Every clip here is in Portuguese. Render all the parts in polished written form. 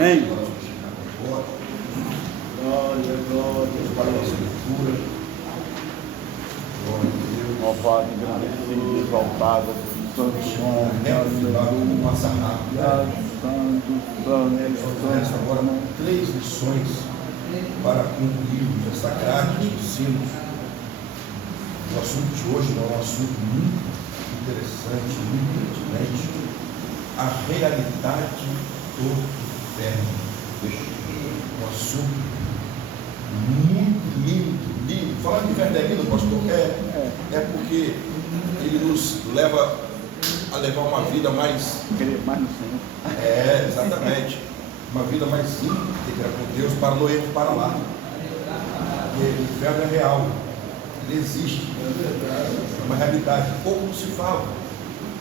Amém. Glória, glória para a nossa leitura. Glória a Deus. Ó Pai, agradecido, exaltado, santo nome. Vamos passar rápido. Santo, Nós agora com 3 lições para concluirmos essa grade de ensinos. O assunto de hoje é um assunto muito interessante, muito pertinente. A realidade do inferno. Um assunto muito lindo. Falar de inferno é lindo, pastor? É porque ele nos leva a levar uma vida mais... Querer mais no Senhor. Exatamente. Uma vida mais íntegra com Deus para não irmos para lá. Porque o inferno é real. Ele existe. É uma realidade. Pouco se fala,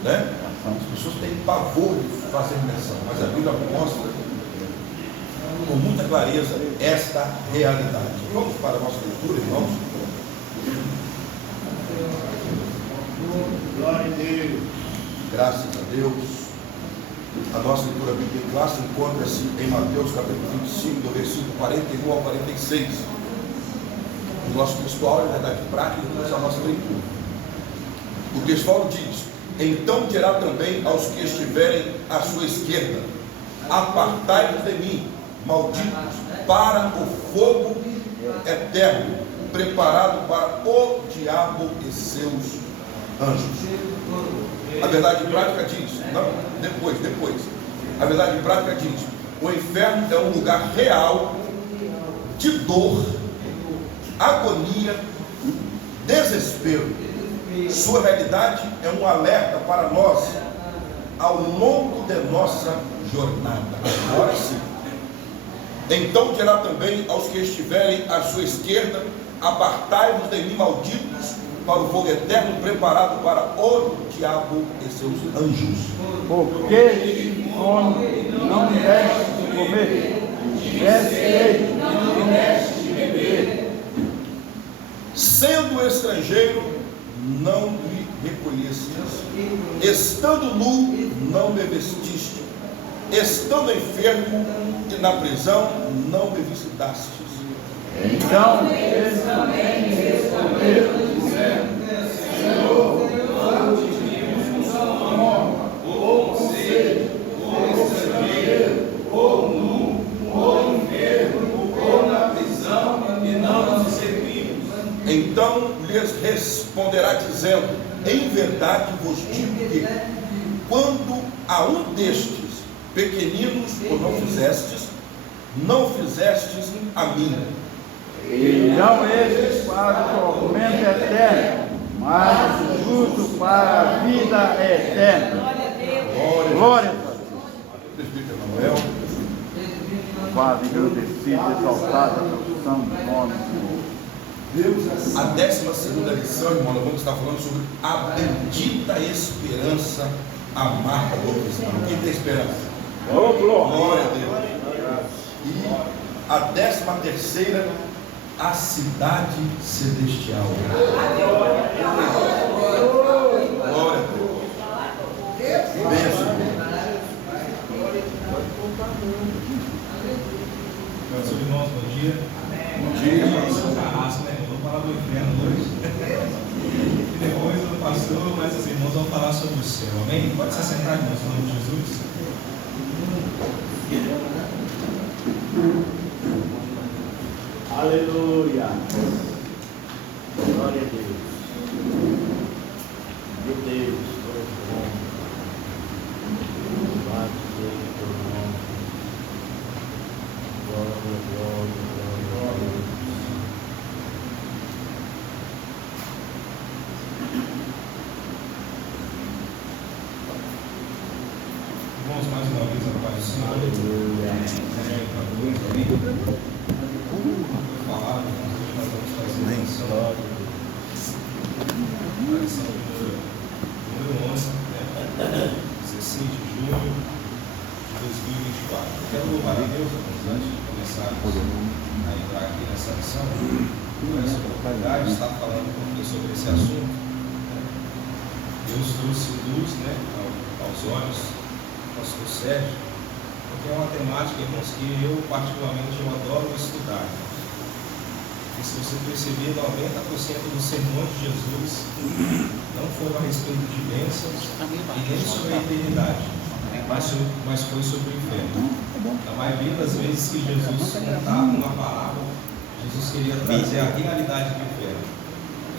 né? As pessoas têm pavor de fazer menção, mas a Bíblia mostra com muita clareza esta realidade. Vamos para a nossa leitura, irmãos. Glória a Deus. Graças a Deus. A nossa leitura bíblica em classe encontra-se em Mateus capítulo 25, do versículo 41 ao 46. O nosso textual é verdade prática e a nossa leitura. O textual diz: então dirá também aos que estiverem à sua esquerda: apartai-vos de mim, malditos, para o fogo eterno, preparado para o diabo e seus anjos. A verdade prática diz, não, depois. A verdade prática diz: o inferno é um lugar real de dor, agonia, desespero. Sua realidade é um alerta para nós ao longo de nossa jornada. Agora sim. Então dirá também aos que estiverem à sua esquerda: apartai-vos de mim, malditos, para o fogo eterno preparado para o diabo e seus anjos. Porque de fome não deste de comer, deste sede não deste de beber. Sendo estrangeiro, não me reconheceste. Estando nu, não me vestiste. Estando enfermo e na prisão, não me visitastes. Então eles também me responderam, dizendo: Senhor, quando te vimos ou sede, ou estrangeiro, ou nu, ou enfermo, ou na prisão, e não te servimos. Então lhes responderá dizendo: em verdade vos digo que, quando a um destes pequeninos o não fizestes a mim. E não estes para o tormento eterno, mas o justo para a vida eterna. Glória a Deus. Presbítero Manuel. Padre, agradecido, exaltado, a santo nome, Senhor. A 12ª lição, irmão, nós vamos estar falando sobre a bendita esperança amarga do cristão. Quem tem esperança? Glória a Deus. E a 13ª, a cidade celestial. Glória a Deus. Bênção. Meus irmãos, bom dia. Bom dia. Vamos falar do inferno hoje. E depois o pastor, mas os irmãos vão falar sobre o céu. Amém? Pode se assentar, irmãos, em nome de Jesus. Aleluia. Glória a Deus. Meu Deus, teu nome. Louvado seja o teu nome. Glória, glória, glória. Irmãos, mais uma vez a paz do Senhor. Aleluia. Falar, nós vamos fazer a lição número 11, 16 de junho de 2024. Eu quero louvar a Deus, antes de começar a entrar aqui nessa lição, por essa oportunidade de estar falando um pouquinho sobre esse assunto. Deus trouxe luz, aos olhos do pastor Sérgio, porque é uma temática, irmãos, que eu particularmente eu adoro estudar. E se você perceber, 90% dos sermões de Jesus não foram a respeito de bênçãos e nem sobre a eternidade, mas foi sobre o inferno. A maioria das vezes que Jesus contava uma parábola, Jesus queria trazer a realidade do inferno.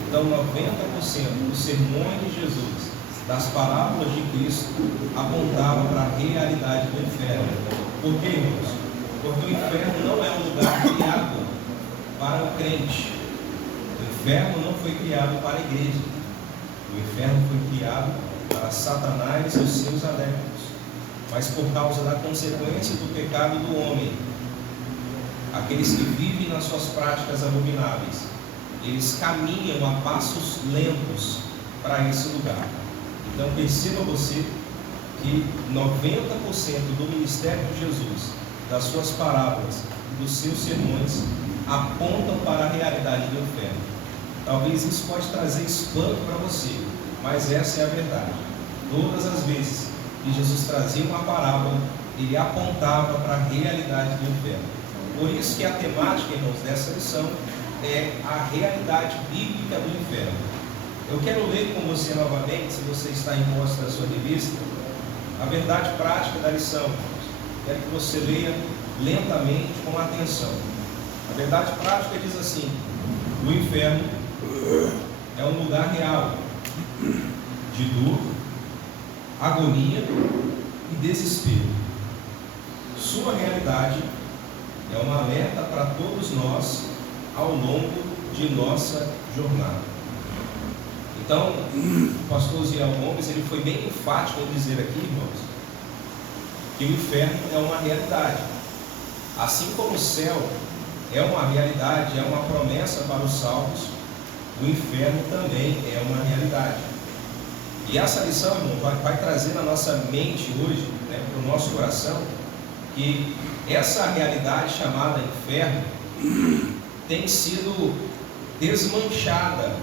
Então 90% dos sermões de Jesus, das parábolas de Cristo, apontavam para a realidade do inferno. Por quê, irmãos? Porque o inferno não é um lugar criado para o crente. O inferno não foi criado para a igreja. O inferno foi criado para Satanás e os seus adeptos. Mas por causa da consequência do pecado do homem, aqueles que vivem nas suas práticas abomináveis, eles caminham a passos lentos para esse lugar. Então perceba você que 90% do ministério de Jesus, das suas parábolas, dos seus sermões, apontam para a realidade do inferno. Talvez isso pode trazer espanto para você, mas essa é a verdade. Todas as vezes que Jesus trazia uma parábola, ele apontava para a realidade do inferno. Por isso que a temática, irmãos, dessa lição é a realidade bíblica do inferno. Eu quero ler com você novamente, se você está em posse da sua revista, a verdade prática da lição. Quero que você leia lentamente, com atenção. A verdade prática diz assim: o inferno é um lugar real de dor, agonia e desespero. Sua realidade é uma alerta para todos nós ao longo de nossa jornada. Então, o pastor Ziel Gomes, ele foi bem enfático em dizer aqui, irmãos, que o inferno é uma realidade. Assim como o céu é uma realidade, é uma promessa para os salvos, o inferno também é uma realidade. E essa lição, irmão, vai trazer na nossa mente hoje, para o nosso coração, que essa realidade chamada inferno tem sido desmanchada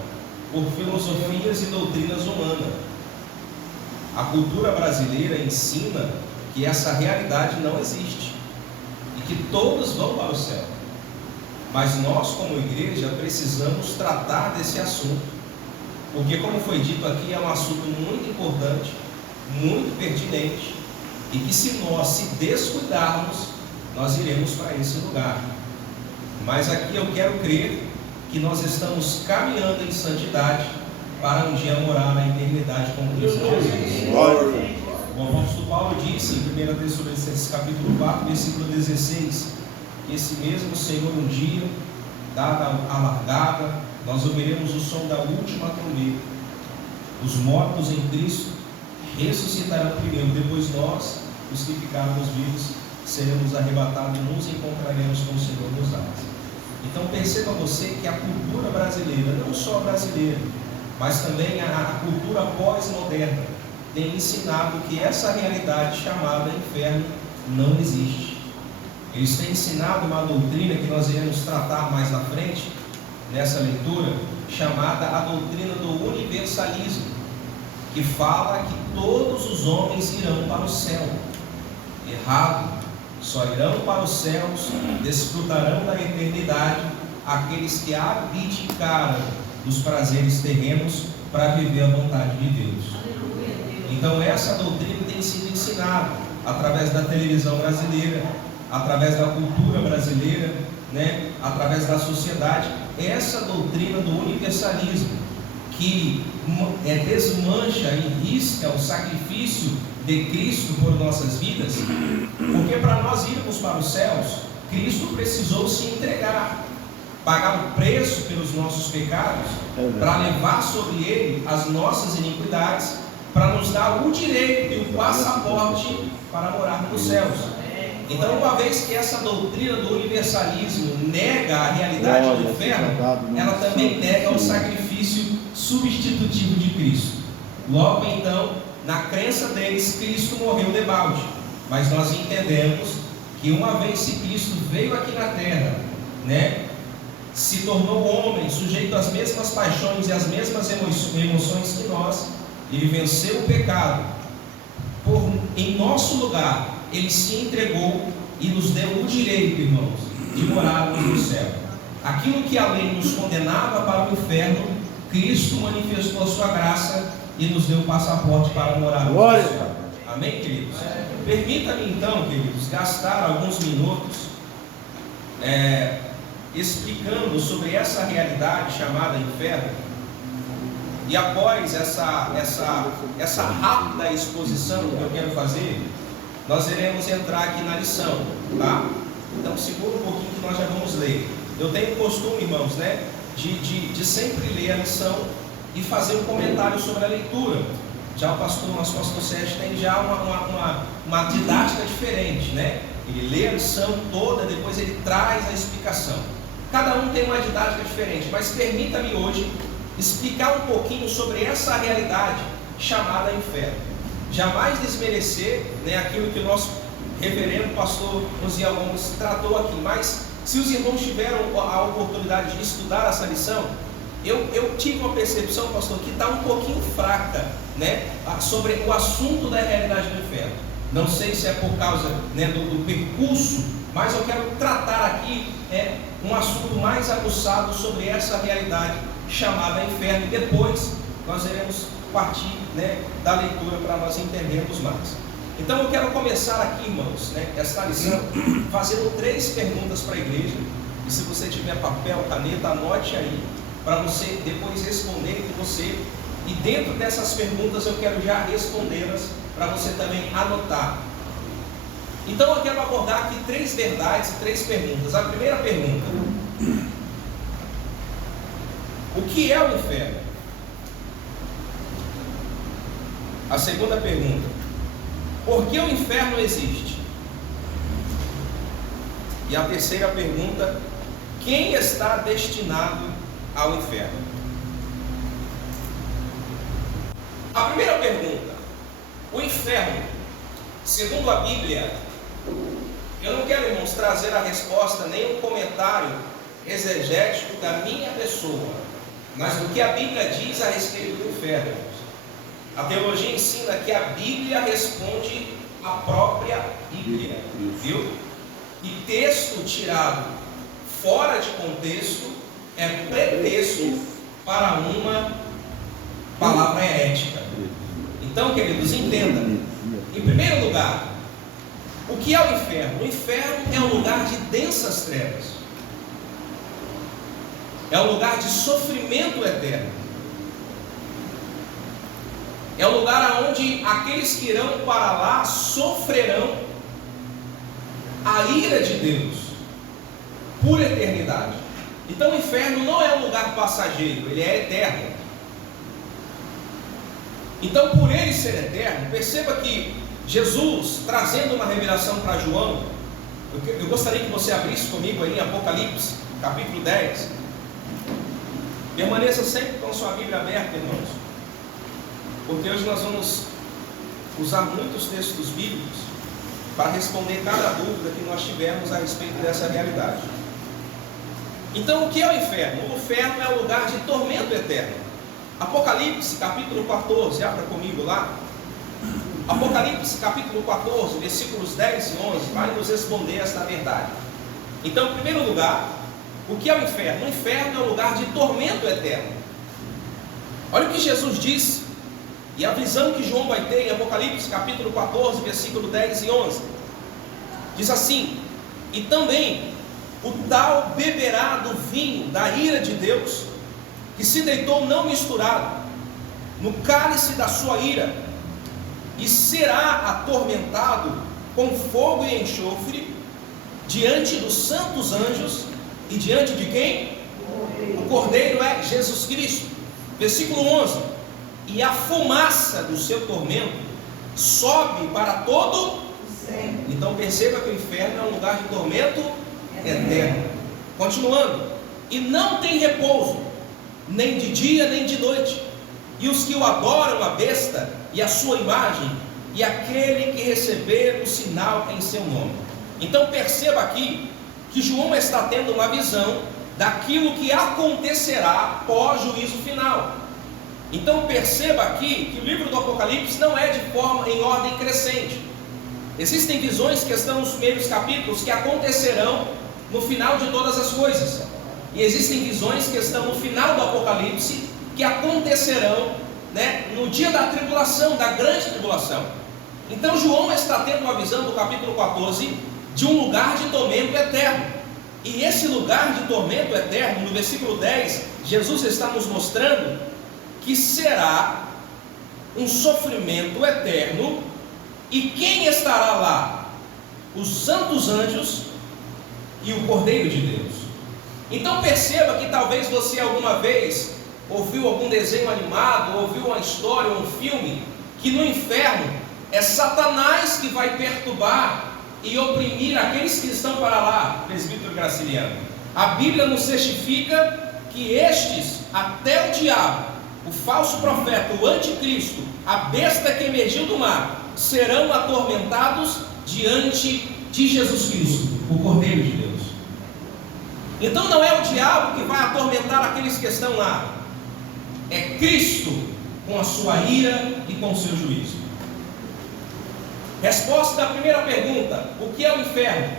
por filosofias e doutrinas humanas. A cultura brasileira ensina que essa realidade não existe e que todos vão para o céu. Mas nós, como igreja, precisamos tratar desse assunto, porque, como foi dito aqui, é um assunto muito importante, muito pertinente, e que se nós se descuidarmos, nós iremos para esse lugar. Mas aqui eu quero crer que nós estamos caminhando em santidade para um dia morar na eternidade com Cristo Jesus. O apóstolo Paulo disse em 1 Tessalonicenses capítulo 4, versículo 16, que esse mesmo Senhor um dia, dada a largada, nós ouviremos o som da última trombeta. Os mortos em Cristo ressuscitarão primeiro, depois nós, os que ficarmos vivos, seremos arrebatados e nos encontraremos com o Senhor nos ares. Então perceba você que a cultura brasileira, não só brasileira, mas também a cultura pós-moderna, tem ensinado que essa realidade chamada inferno não existe. Eles têm ensinado uma doutrina que nós iremos tratar mais na frente, nessa leitura, chamada a doutrina do universalismo, que fala que todos os homens irão para o céu. Errado. Só irão para os céus, desfrutarão da eternidade aqueles que abdicaram dos prazeres terrenos para viver a vontade de Deus. Então essa doutrina tem sido ensinada através da televisão brasileira, através da cultura brasileira, através da sociedade, essa doutrina do universalismo, que desmancha e risca o sacrifício de Cristo por nossas vidas, porque para nós irmos para os céus, Cristo precisou se entregar, pagar o preço pelos nossos pecados, para levar sobre Ele as nossas iniquidades, para nos dar o direito e o passaporte para morar nos céus. Então, uma vez que essa doutrina do universalismo nega a realidade do inferno, ela também nega o sacrifício substitutivo de Cristo. Logo então, na crença deles, Cristo morreu de balde. Mas nós entendemos que uma vez que Cristo veio aqui na terra, se tornou homem, sujeito às mesmas paixões e às mesmas emoções que nós, ele venceu o pecado em nosso lugar, Ele se entregou e nos deu o direito, irmãos, de morarmos no céu. Aquilo que a lei nos condenava para o inferno, Cristo manifestou a sua graça e nos deu o passaporte para morarmos no céu. Amém, queridos? Permita-me então, queridos, gastar alguns minutos explicando sobre essa realidade chamada inferno. E após essa rápida exposição que eu quero fazer, nós iremos entrar aqui na lição, tá? Então segura um pouquinho que nós já vamos ler. Eu tenho o costume, irmãos, né, de sempre ler a lição e fazer um comentário sobre a leitura. Já nosso pastor Sérgio tem já uma didática diferente, né? Ele lê a lição toda, depois ele traz a explicação. Cada um tem uma didática diferente, mas permita-me hoje explicar um pouquinho sobre essa realidade chamada inferno. Jamais desmerecer, né, aquilo que o nosso reverendo pastor Osiel Gomes tratou aqui, mas se os irmãos tiveram a oportunidade de estudar essa lição, eu tive uma percepção, pastor, que está um pouquinho fraca, né, sobre o assunto da realidade do inferno. Não sei se é por causa, né, do percurso, mas eu quero tratar aqui um assunto mais aguçado sobre essa realidade chamada inferno, e depois nós iremos partir, né, da leitura para nós entendermos mais. Então eu quero começar aqui, irmãos, né, essa lição fazendo 3 perguntas para a igreja, e se você tiver papel, caneta, anote aí, para você depois responder com você, e dentro dessas perguntas eu quero já respondê-las, para você também anotar. Então eu quero abordar aqui 3 verdades e 3 perguntas. A primeira pergunta: o que é o inferno? A segunda pergunta: por que o inferno existe? E a terceira pergunta: quem está destinado ao inferno? A primeira pergunta: o inferno, segundo a Bíblia, eu não quero, irmãos, trazer a resposta nem um comentário exegético da minha pessoa, mas do que a Bíblia diz a respeito do inferno. A teologia ensina que a Bíblia responde à própria Bíblia, viu? E texto tirado fora de contexto é pretexto para uma palavra herética. Então, queridos, entenda. Em primeiro lugar, o que é o inferno? O inferno é um lugar de densas trevas. É um lugar de sofrimento eterno. É um lugar onde aqueles que irão para lá sofrerão a ira de Deus por eternidade. Então o inferno não é um lugar passageiro, ele é eterno. Então, por ele ser eterno, perceba que Jesus, trazendo uma revelação para João, eu gostaria que você abrisse comigo aí em Apocalipse, capítulo 10. Permaneça sempre com a sua Bíblia aberta, irmãos, porque hoje nós vamos usar muitos textos bíblicos para responder cada dúvida que nós tivermos a respeito dessa realidade. Então, o que é o inferno? O inferno é um lugar de tormento eterno. Apocalipse, capítulo 14, abra comigo lá. Apocalipse, capítulo 14, versículos 10 e 11, vai nos responder esta verdade. Então, em primeiro lugar, o que é o inferno? O inferno é um lugar de tormento eterno. Olha o que Jesus disse, e a visão que João vai ter em Apocalipse, capítulo 14, versículo 10 e 11. Diz assim: e também o tal beberá do vinho da ira de Deus, que se deitou não misturado no cálice da sua ira, e será atormentado com fogo e enxofre diante dos santos anjos e diante de quem? O Cordeiro é Jesus Cristo. Versículo 11: e a fumaça do seu tormento sobe para todo sempre. Então perceba que o inferno é um lugar de tormento eterno. Continuando: e não tem repouso, nem de dia nem de noite, e os que o adoram, a besta e a sua imagem, e aquele que receber o sinal em seu nome. Então perceba aqui que João está tendo uma visão daquilo que acontecerá pós juízo final. Então perceba aqui que o livro do Apocalipse não é de forma em ordem crescente. Existem visões que estão nos primeiros capítulos que acontecerão no final de todas as coisas. E existem visões que estão no final do Apocalipse que acontecerão, no dia da tribulação, da grande tribulação. Então João está tendo uma visão do capítulo 14 de um lugar de tormento eterno. E esse lugar de tormento eterno, no versículo 10, Jesus está nos mostrando que será um sofrimento eterno. E quem estará lá? Os santos anjos e o Cordeiro de Deus. Então perceba que talvez você alguma vez ouviu algum desenho animado, ouviu uma história, um filme, que no inferno é Satanás que vai perturbar e oprimir aqueles que estão para lá, presbítero Graciliano. A Bíblia nos certifica que estes, até o diabo, o falso profeta, o anticristo, a besta que emergiu do mar, serão atormentados diante de Jesus Cristo, o Cordeiro de Deus. Então não é o diabo que vai atormentar aqueles que estão lá, é Cristo com a sua ira e com o seu juízo. Resposta da primeira pergunta: o que é o inferno?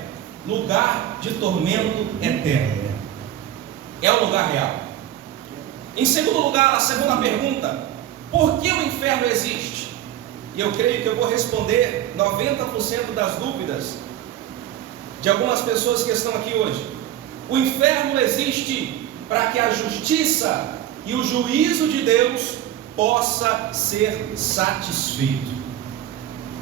Lugar de tormento eterno. É um lugar real. Em segundo lugar, a segunda pergunta: por que o inferno existe? E eu creio que eu vou responder 90% das dúvidas de algumas pessoas que estão aqui hoje. O inferno existe para que a justiça e o juízo de Deus possa ser satisfeito.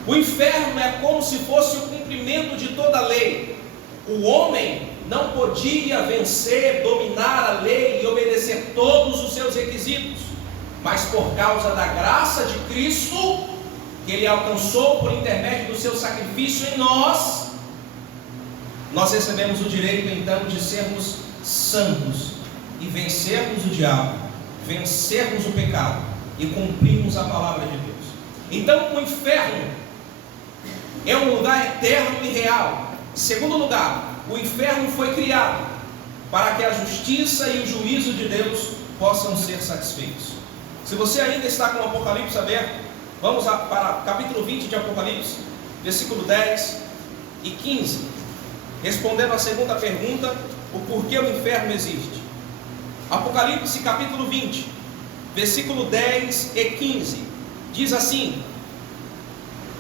O inferno é como se fosse o cumprimento de toda a lei. O homem não podia vencer, dominar a lei e obedecer todos os seus requisitos, mas por causa da graça de Cristo, que Ele alcançou por intermédio do seu sacrifício em nós recebemos o direito então de sermos santos e vencermos o diabo, vencermos o pecado e cumprirmos a palavra de Deus. Então o inferno é um lugar eterno e real. Segundo lugar, o inferno foi criado para que a justiça e o juízo de Deus possam ser satisfeitos. Se você ainda está com o Apocalipse aberto, vamos para capítulo 20 de Apocalipse, versículo 10 e 15, respondendo a segunda pergunta, o porquê o inferno existe. Apocalipse capítulo 20, versículo 10 e 15, diz assim: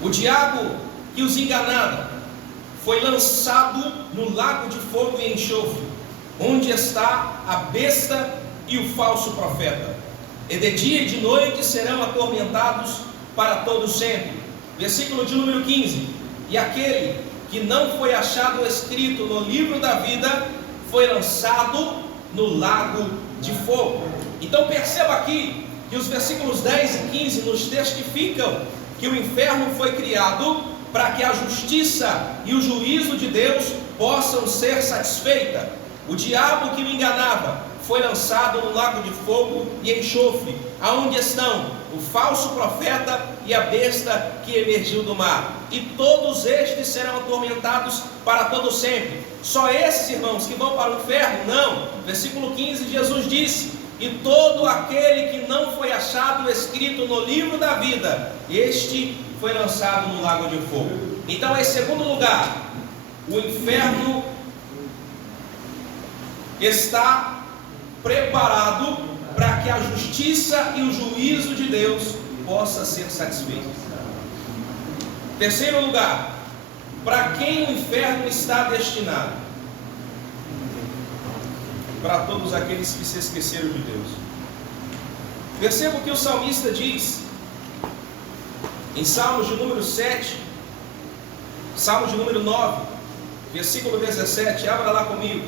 o diabo que os enganava foi lançado no lago de fogo e enxofre, onde está a besta e o falso profeta, e de dia e de noite serão atormentados para todo sempre. Versículo de número 15: e aquele que não foi achado escrito no livro da vida foi lançado no lago de fogo. Então perceba aqui que os versículos 10 e 15 nos testificam que o inferno foi criado para que a justiça e o juízo de Deus possam ser satisfeitos. O diabo que o enganava foi lançado no lago de fogo e enxofre, aonde estão o falso profeta e a besta que emergiu do mar. E todos estes serão atormentados para todo sempre. Só esses, irmãos, que vão para o inferno? Não. Versículo 15, Jesus disse: e todo aquele que não foi achado escrito no livro da vida, este foi lançado no lago de fogo. Então, em segundo lugar, o inferno está preparado para que a justiça e o juízo de Deus possa ser satisfeito. Terceiro lugar, para quem o inferno está destinado? Para todos aqueles que se esqueceram de Deus. Perceba o que o salmista diz em Salmos de número 7, Salmo de número 9, versículo 17, abra lá comigo.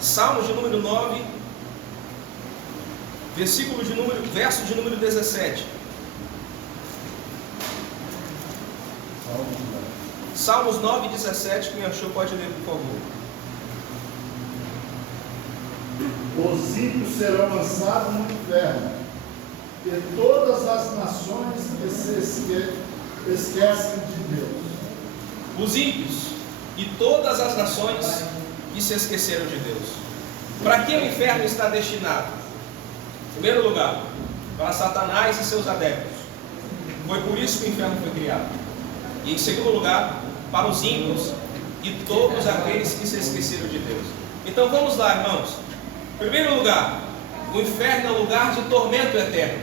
Salmo de número 9, verso de número 17. Salmos 9, 17, quem achou pode ler, por favor. Os ímpios serão lançados no inferno, e todas as nações que se esquecem de Deus. Os ímpios e todas as nações que se esqueceram de Deus. Para que o inferno está destinado? Em primeiro lugar, para Satanás e seus adeptos. Foi por isso que o inferno foi criado. E em segundo lugar, para os ímpios e todos aqueles que se esqueceram de Deus. Então vamos lá, irmãos. Em primeiro lugar, o inferno é um lugar de tormento eterno.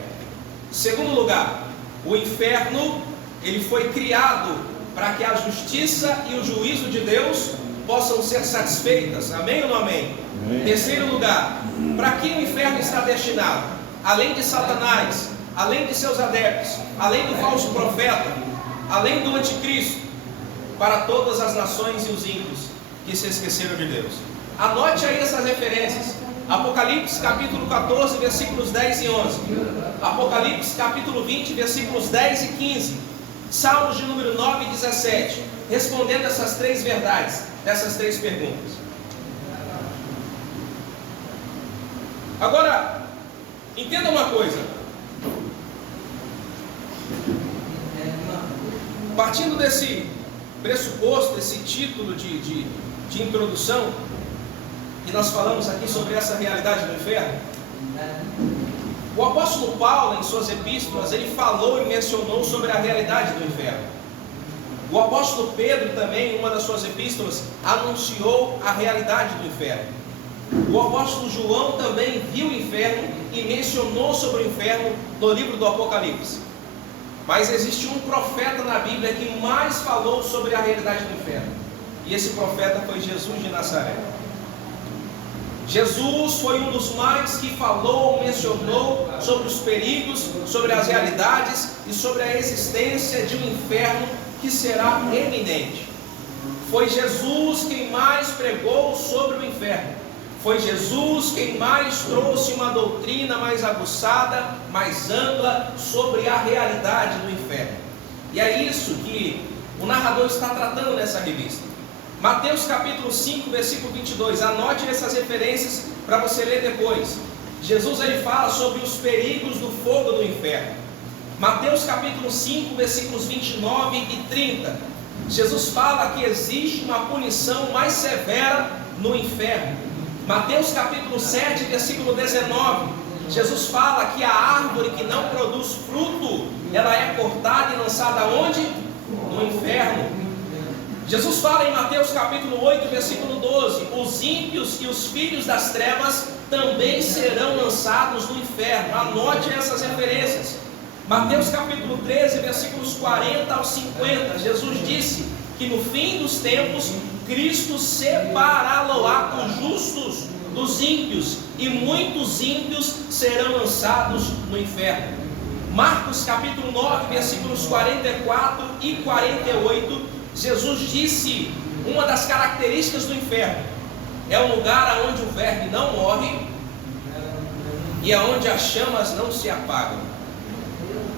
Em segundo lugar, o inferno, ele foi criado para que a justiça e o juízo de Deus possam ser satisfeitas. Amém ou não amém? Em terceiro lugar, para que o inferno está destinado? Além de Satanás, além de seus adeptos, além do falso profeta, além do anticristo, para todas as nações e os ímpios que se esqueceram de Deus. Anote aí essas referências. Apocalipse capítulo 14, versículos 10 e 11. Apocalipse capítulo 20, versículos 10 e 15. Salmos de número 9 e 17. Respondendo essas três verdades, dessas três perguntas. Agora, entenda uma coisa. Partindo desse pressuposto, desse título de introdução, que nós falamos aqui sobre essa realidade do inferno, o apóstolo Paulo, em suas epístolas, ele falou e mencionou sobre a realidade do inferno. O apóstolo Pedro também, em uma das suas epístolas, anunciou a realidade do inferno. O apóstolo João também viu o inferno e mencionou sobre o inferno no livro do Apocalipse. Mas existe um profeta na Bíblia que mais falou sobre a realidade do inferno. E esse profeta foi Jesus de Nazaré. Jesus foi um dos mais que falou, mencionou sobre os perigos, sobre as realidades e sobre a existência de um inferno que será eminente. Foi Jesus quem mais pregou sobre o inferno. Foi Jesus quem mais trouxe uma doutrina mais aguçada, mais ampla sobre a realidade do inferno. E é isso que o narrador está tratando nessa revista. Mateus capítulo 5, versículo 22. Anote essas referências para você ler depois. Jesus ele fala sobre os perigos do fogo do inferno. Mateus capítulo 5, versículos 29 e 30. Jesus fala que existe uma punição mais severa no inferno. Mateus capítulo 7, versículo 19. Jesus fala que a árvore que não produz fruto, ela é cortada e lançada onde? No inferno. Jesus fala em Mateus capítulo 8, versículo 12: os ímpios e os filhos das trevas também serão lançados no inferno. Anote essas referências. Mateus capítulo 13, versículos 40 ao 50. Jesus disse que no fim dos tempos Cristo separá-lo-á os justos dos ímpios, e muitos ímpios serão lançados no inferno. Marcos capítulo 9, versículos 44 e 48, Jesus disse uma das características do inferno: é um lugar onde o verme não morre e aonde as chamas não se apagam.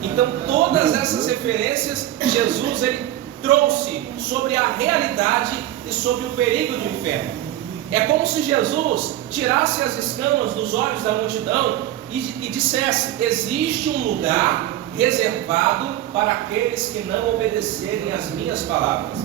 Então todas essas referências Jesus ele trouxe sobre a realidade e sobre o perigo do inferno. É como se Jesus tirasse as escamas dos olhos da multidão e dissesse: existe um lugar reservado para aqueles que não obedecerem às minhas palavras,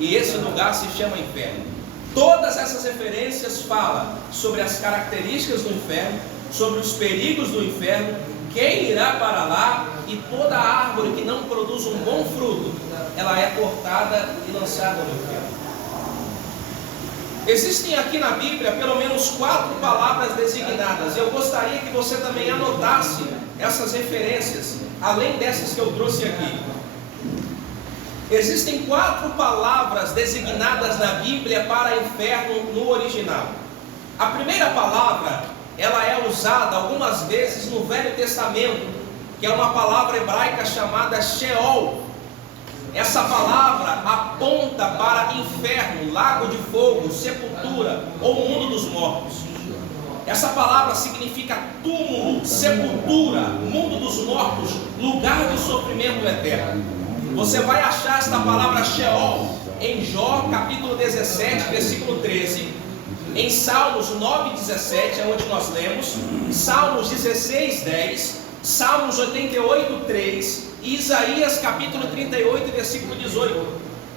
e esse lugar se chama inferno. Todas essas referências falam sobre as características do inferno, sobre os perigos do inferno, quem irá para lá, e toda árvore que não produz um bom fruto, ela é cortada e lançada no inferno. Existem aqui na Bíblia pelo menos 4 palavras designadas. Eu gostaria que você também anotasse essas referências, além dessas que eu trouxe aqui. Existem 4 palavras designadas na Bíblia para inferno no original. A primeira palavra, ela é usada algumas vezes no Velho Testamento, que é uma palavra hebraica chamada Sheol. Essa palavra aponta para inferno, lago de fogo, sepultura ou mundo dos mortos. Essa palavra significa túmulo, sepultura, mundo dos mortos, lugar de sofrimento eterno. Você vai achar esta palavra Sheol em Jó capítulo 17, versículo 13, em Salmos 9, 17, é onde nós lemos, Salmos 16, 10, Salmos 88, 3, e Isaías capítulo 38, versículo 18.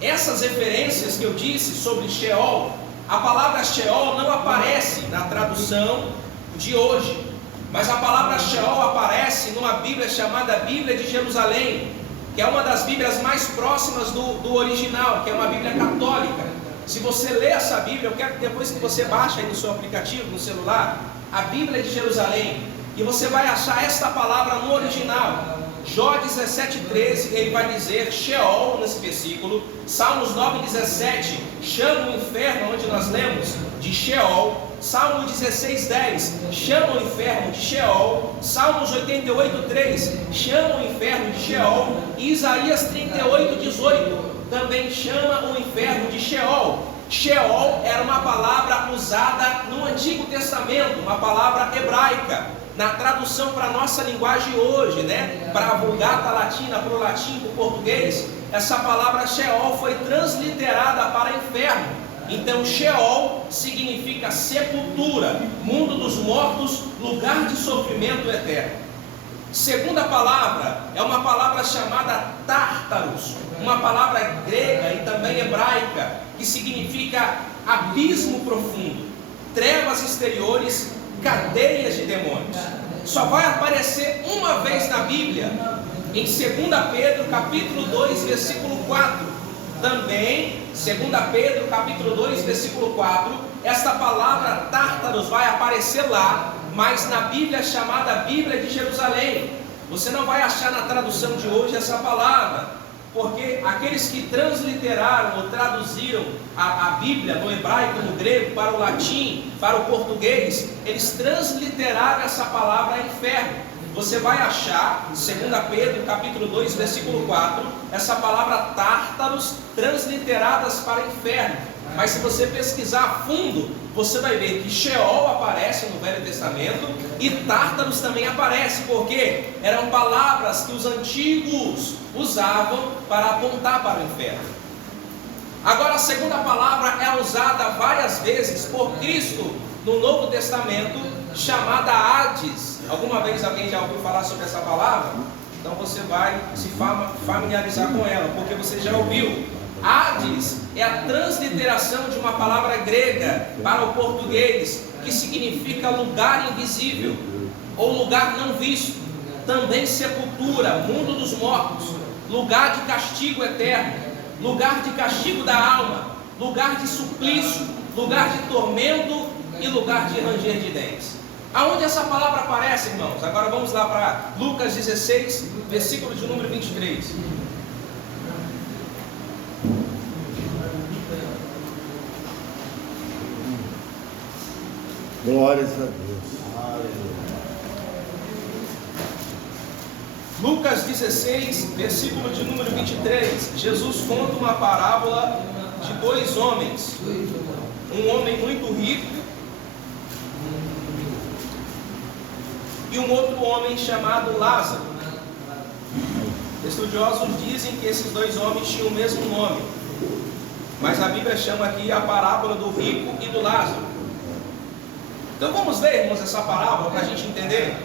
Essas referências que eu disse sobre Sheol, a palavra Sheol não aparece na tradução de hoje, mas a palavra Sheol aparece numa Bíblia chamada Bíblia de Jerusalém, que é uma das Bíblias mais próximas do original, que é uma Bíblia católica. Se você lê essa Bíblia, eu quero que depois que você baixa aí no seu aplicativo, no celular, a Bíblia de Jerusalém, e você vai achar esta palavra no original. Jó 17,13, ele vai dizer Sheol nesse versículo. Salmos 9,17 chama o inferno, onde nós lemos, de Sheol. Salmo 16,10 chama o inferno de Sheol. Salmos 88,3 chama o inferno de Sheol. E Isaías 38,18 também chama o inferno de Sheol. Sheol era uma palavra usada no Antigo Testamento, uma palavra hebraica. Na tradução para a nossa linguagem hoje, né? Para a Vulgata Latina, para o latim, para o português, essa palavra Sheol foi transliterada para inferno. Então Sheol significa sepultura, mundo dos mortos, lugar de sofrimento eterno. Segunda palavra é uma palavra chamada Tártaros, uma palavra grega e também hebraica, que significa abismo profundo, trevas exteriores, cadeias de demônios. Só vai aparecer uma vez na Bíblia, em 2 Pedro capítulo 2, versículo 4. Também, 2 Pedro capítulo 2, versículo 4, esta palavra Tártaros vai aparecer lá, mas na Bíblia chamada Bíblia de Jerusalém. Você não vai achar na tradução de hoje essa palavra, porque aqueles que transliteraram ou traduziram a Bíblia no hebraico, no grego, para o latim, para o português, eles transliteraram essa palavra inferno. Você vai achar, 2 Pedro capítulo 2, versículo 4, essa palavra Tártaros transliteradas para inferno. Mas se você pesquisar a fundo, você vai ver que Sheol aparece no Velho Testamento e Tártaros também aparece, porque eram palavras que os antigos usavam para apontar para o inferno. Agora, a segunda palavra é usada várias vezes por Cristo no Novo Testamento, chamada Hades. Alguma vez alguém já ouviu falar sobre essa palavra? Então você vai se familiarizar com ela, porque você já ouviu. Hades é a transliteração de uma palavra grega para o português, que significa lugar invisível, ou lugar não visto. Também sepultura, mundo dos mortos, lugar de castigo eterno, lugar de castigo da alma, lugar de suplício, lugar de tormento e lugar de ranger de dentes. Aonde essa palavra aparece, irmãos? Agora vamos lá para Lucas 16, versículo de número 23. Glórias a Deus. Lucas 16, versículo de número 23. Jesus conta uma parábola de dois homens. Um homem muito rico e um outro homem chamado Lázaro. Estudiosos dizem que esses dois homens tinham o mesmo nome, mas a Bíblia chama aqui a parábola do rico e do Lázaro. Então vamos ler, irmãos, essa parábola para a gente entender.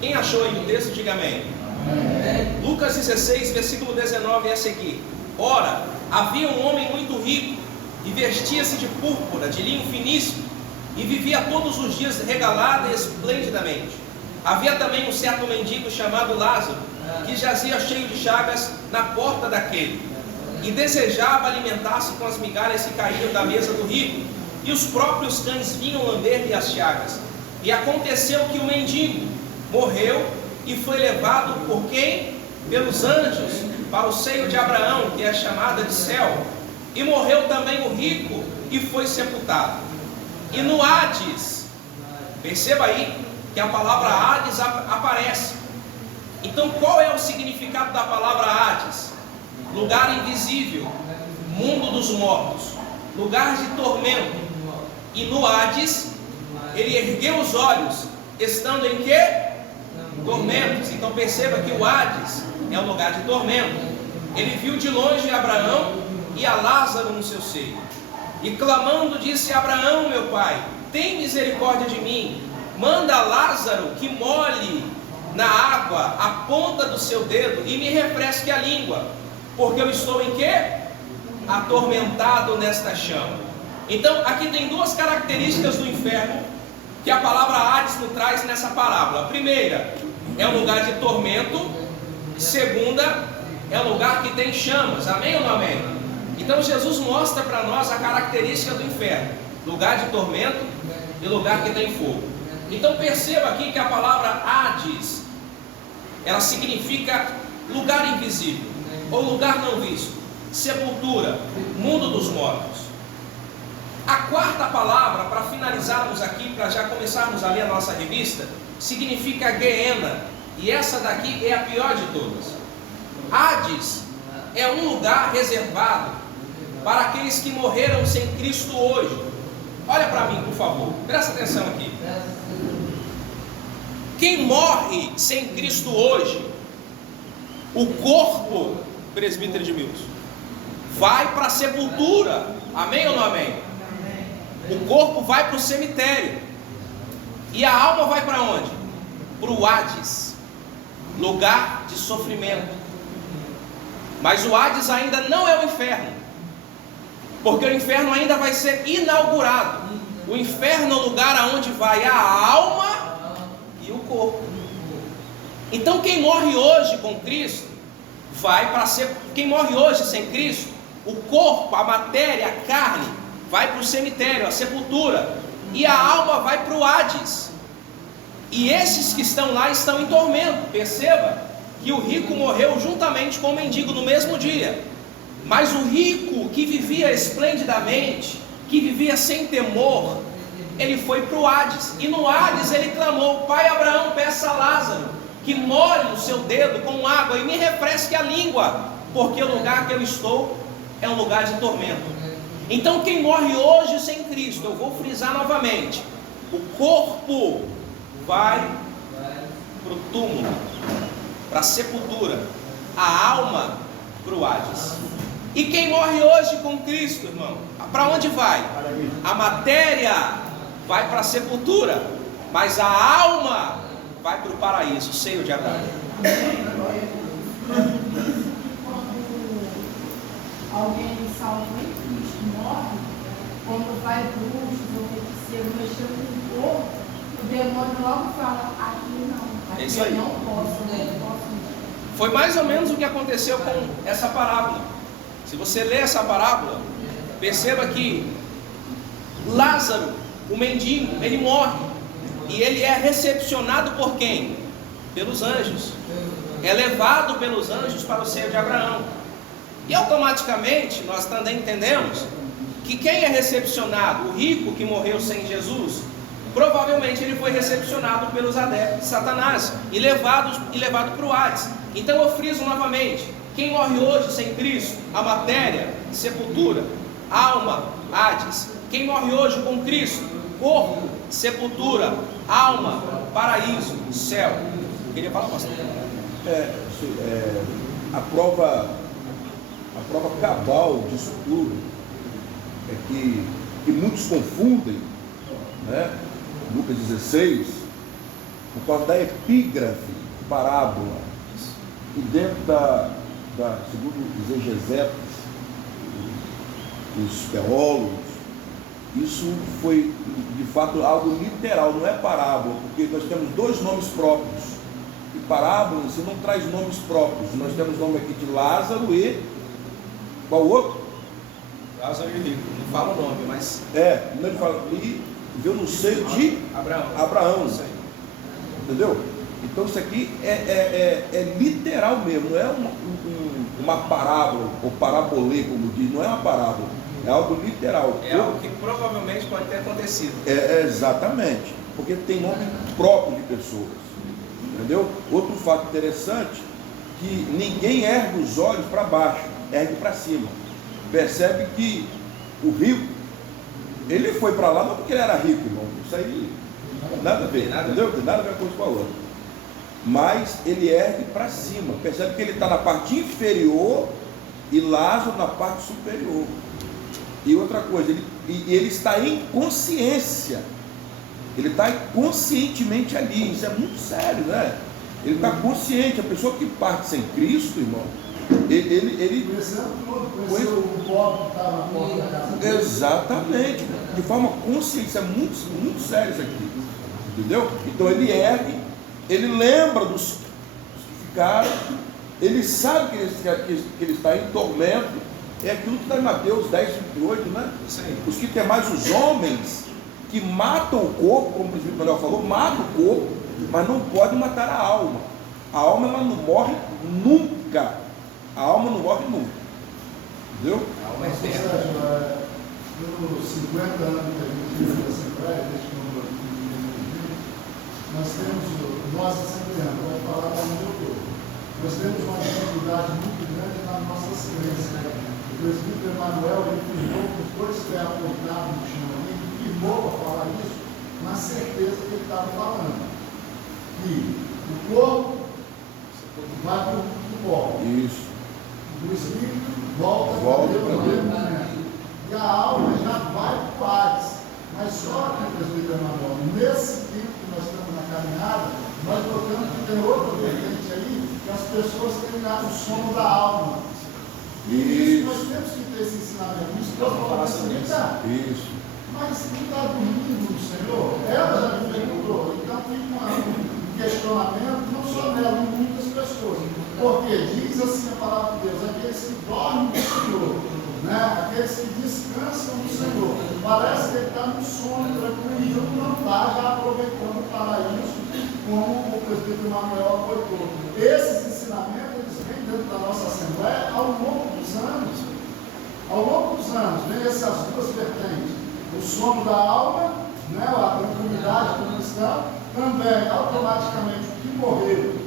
Quem achou aí o texto, diga amém. Lucas 16, versículo 19 é a seguir. Ora, havia um homem muito rico, e vestia-se de púrpura, de linho finíssimo, e vivia todos os dias regalado e esplendidamente. Havia também um certo mendigo chamado Lázaro, que jazia cheio de chagas na porta daquele, e desejava alimentar-se com as migalhas que caíam da mesa do rico, e os próprios cães vinham lamber-lhe as chagas. E aconteceu que o mendigo morreu e foi levado por quem? Pelos anjos, para o seio de Abraão, que é chamada de céu. E morreu também o rico e foi sepultado. E no Hades, perceba aí que a palavra Hades aparece. Então qual é o significado da palavra Hades? Lugar invisível, mundo dos mortos, lugar de tormento. E no Hades, ele ergueu os olhos, estando em quê? Tormentos. Então perceba que o Hades é um lugar de tormento. Ele viu de longe Abraão e a Lázaro no seu seio. E clamando disse a Abraão, meu pai, tem misericórdia de mim, manda Lázaro que molhe na água a ponta do seu dedo e me refresque a língua, porque eu estou em quê? Atormentado nesta chama. Então aqui tem duas características do inferno que a palavra Hades nos traz nessa parábola. A primeira é um lugar de tormento. Segunda é um lugar que tem chamas, amém ou não amém? Então Jesus mostra para nós a característica do inferno, lugar de tormento e lugar que tem fogo. Então perceba aqui que a palavra Hades, ela significa lugar invisível, ou lugar não visto, sepultura, mundo dos mortos. A quarta palavra, para finalizarmos aqui, para já começarmos a ler a nossa revista, significa Gehenna, e essa daqui é a pior de todas. Hades é um lugar reservado para aqueles que morreram sem Cristo hoje. Olha para mim, por favor, presta atenção aqui. Quem morre sem Cristo hoje, o corpo, presbítero Edmilson, vai para a sepultura, amém ou não amém? O corpo vai para o cemitério, e a alma vai para onde? Para o Hades, lugar de sofrimento. Mas o Hades ainda não é o inferno, porque o inferno ainda vai ser inaugurado. O inferno é o lugar aonde vai a alma e o corpo. Então quem morre hoje com Cristo vai para ser. Quem morre hoje sem Cristo, o corpo, a matéria, a carne, vai para o cemitério, a sepultura, e a alma vai para o Hades. E esses que estão lá estão em tormento. Perceba que o rico morreu juntamente com o mendigo no mesmo dia. Mas o rico que vivia esplendidamente, que vivia sem temor, ele foi para o Hades. E no Hades ele clamou: Pai Abraão, peça a Lázaro que molhe o seu dedo com água e me refresque a língua, porque o lugar que eu estou é um lugar de tormento. Então quem morre hoje sem Cristo, eu vou frisar novamente, o corpo vai para o túmulo, para a sepultura, a alma para o Hades. E quem morre hoje com Cristo, irmão, para onde vai? A matéria vai para a sepultura, mas a alma vai para o paraíso, o seio de Abraão. Alguém salvo em Cristo morre, quando vai bruxos ou feiticeiro mexer com o corpo, o demônio logo fala: aqui não, aqui É isso aí. eu não posso. Foi mais ou menos o que aconteceu com essa parábola. Se você ler essa parábola, perceba que Lázaro, o mendigo, ele morre, e ele é recepcionado por quem? Pelos anjos. É levado pelos anjos para o seio de Abraão. E automaticamente nós também entendemos que quem é recepcionado, o rico que morreu sem Jesus, provavelmente ele foi recepcionado pelos adeptos de Satanás e levado para o Hades. Então eu friso novamente: quem morre hoje sem Cristo, a matéria, sepultura, alma, Hades. Quem morre hoje com Cristo, corpo, sepultura, alma, paraíso, céu. Queria falar, pastor? A prova cabal disso tudo é que muitos confundem, né? Lucas 16, por causa da epígrafe, parábola, e dentro segundo os exegetas, os teólogos, isso foi de fato algo literal, não é parábola, porque nós temos dois nomes próprios, e parábola você não traz nomes próprios. Nós temos nome aqui de Lázaro e qual o outro? Lázaro e rico, não fala o nome, mas não, ele fala, e veio no seio de Abraão. Entendeu? Então isso aqui é literal mesmo, não é uma parábola, ou parabolê, como diz, não é uma parábola, é algo literal. É algo que provavelmente pode ter acontecido. Exatamente, porque tem nome próprio de pessoas, entendeu? Outro fato interessante, que ninguém ergue os olhos para baixo, ergue para cima. Percebe que o rico, ele foi para lá não porque ele era rico, irmão, isso aí nada a ver, entendeu? Tem nada a ver uma coisa com a outra. Mas ele ergue para cima, percebe que ele está na parte inferior e Lázaro na parte superior. E outra coisa, ele está em consciência, ele está conscientemente ali. Isso é muito sério, né? Ele está consciente. A pessoa que parte sem Cristo, irmão, ele Conheceu o pobre que estava na porta da casa. exatamente, de forma consciente. Isso é muito, muito sério isso aqui, entendeu? Então ele ergue, ele lembra dos que ficaram, Ele sabe que ele está em tormento. É aquilo que está em Mateus 10:28, né? Isso aí. Os que tem mais os homens que matam o corpo, como o presbítero Manuel falou, matam o corpo, mas não podem matar a alma. A alma ela não morre nunca. A alma não morre nunca. Entendeu? A alma é Ou seja, eterna. nos 50 anos que a gente vive da Assembleia, desde que nós temos, nós assembleanos, vou falar da onde eu estou, nós temos uma dificuldade muito grande na nossa ciência. O presbítero Emanuel, ele firmou com os dois pés apontados no chão ali, ele firmou para falar isso, na certeza que ele estava falando. Que o corpo vai para o pó. Isso. O espírito volta Volta para Deus para no Deus. mesmo momento. E a alma já vai para o Hades. Mas só que, presbítero Emanuel, nesse tempo que nós estamos na caminhada, nós notamos que tem outra vertente aí, que as pessoas têm o sono da alma. E isso nós temos que ter esse ensinamento. Isso nós vamos falar sobre isso. Isso. Mas não está dormindo no Senhor? Ela já me perguntou. Então fica um questionamento, não só nela, em muitas pessoas. Porque diz assim a palavra de Deus, aqueles que dormem no Senhor, né? Aqueles que descansam no Senhor. Parece que ele está no sono tranquilo, não está já aproveitando para isso, como o presbítero Emanuel aproveitou. Esses ensinamentos, eles vêm dentro da nossa Assembleia ao longo dos anos. Ao longo dos anos, vem essas duas vertentes. O sono da alma, né? A tranquilidade do cristão, também automaticamente o que morreu.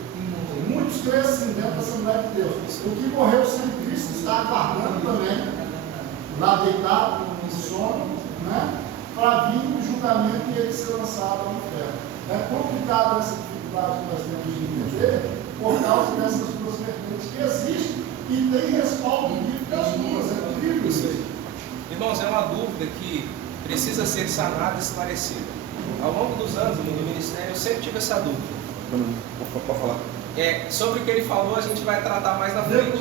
Muitos crescem dentro da Assembleia de Deus. O que morreu sem Cristo está aguardando também, lá deitado no sono, né? Para vir o julgamento e ele ser lançado ao inferno. É complicado essa dificuldade que nós temos de entender por causa dessas duas vertentes que existem e tem respaldo bíblico das duas. É incrível isso aí. Irmãos, é uma dúvida que precisa ser sanada e esclarecida. Ao longo dos anos no ministério, eu sempre tive essa dúvida. Pode falar. Sobre o que ele falou, a gente vai tratar mais na frente.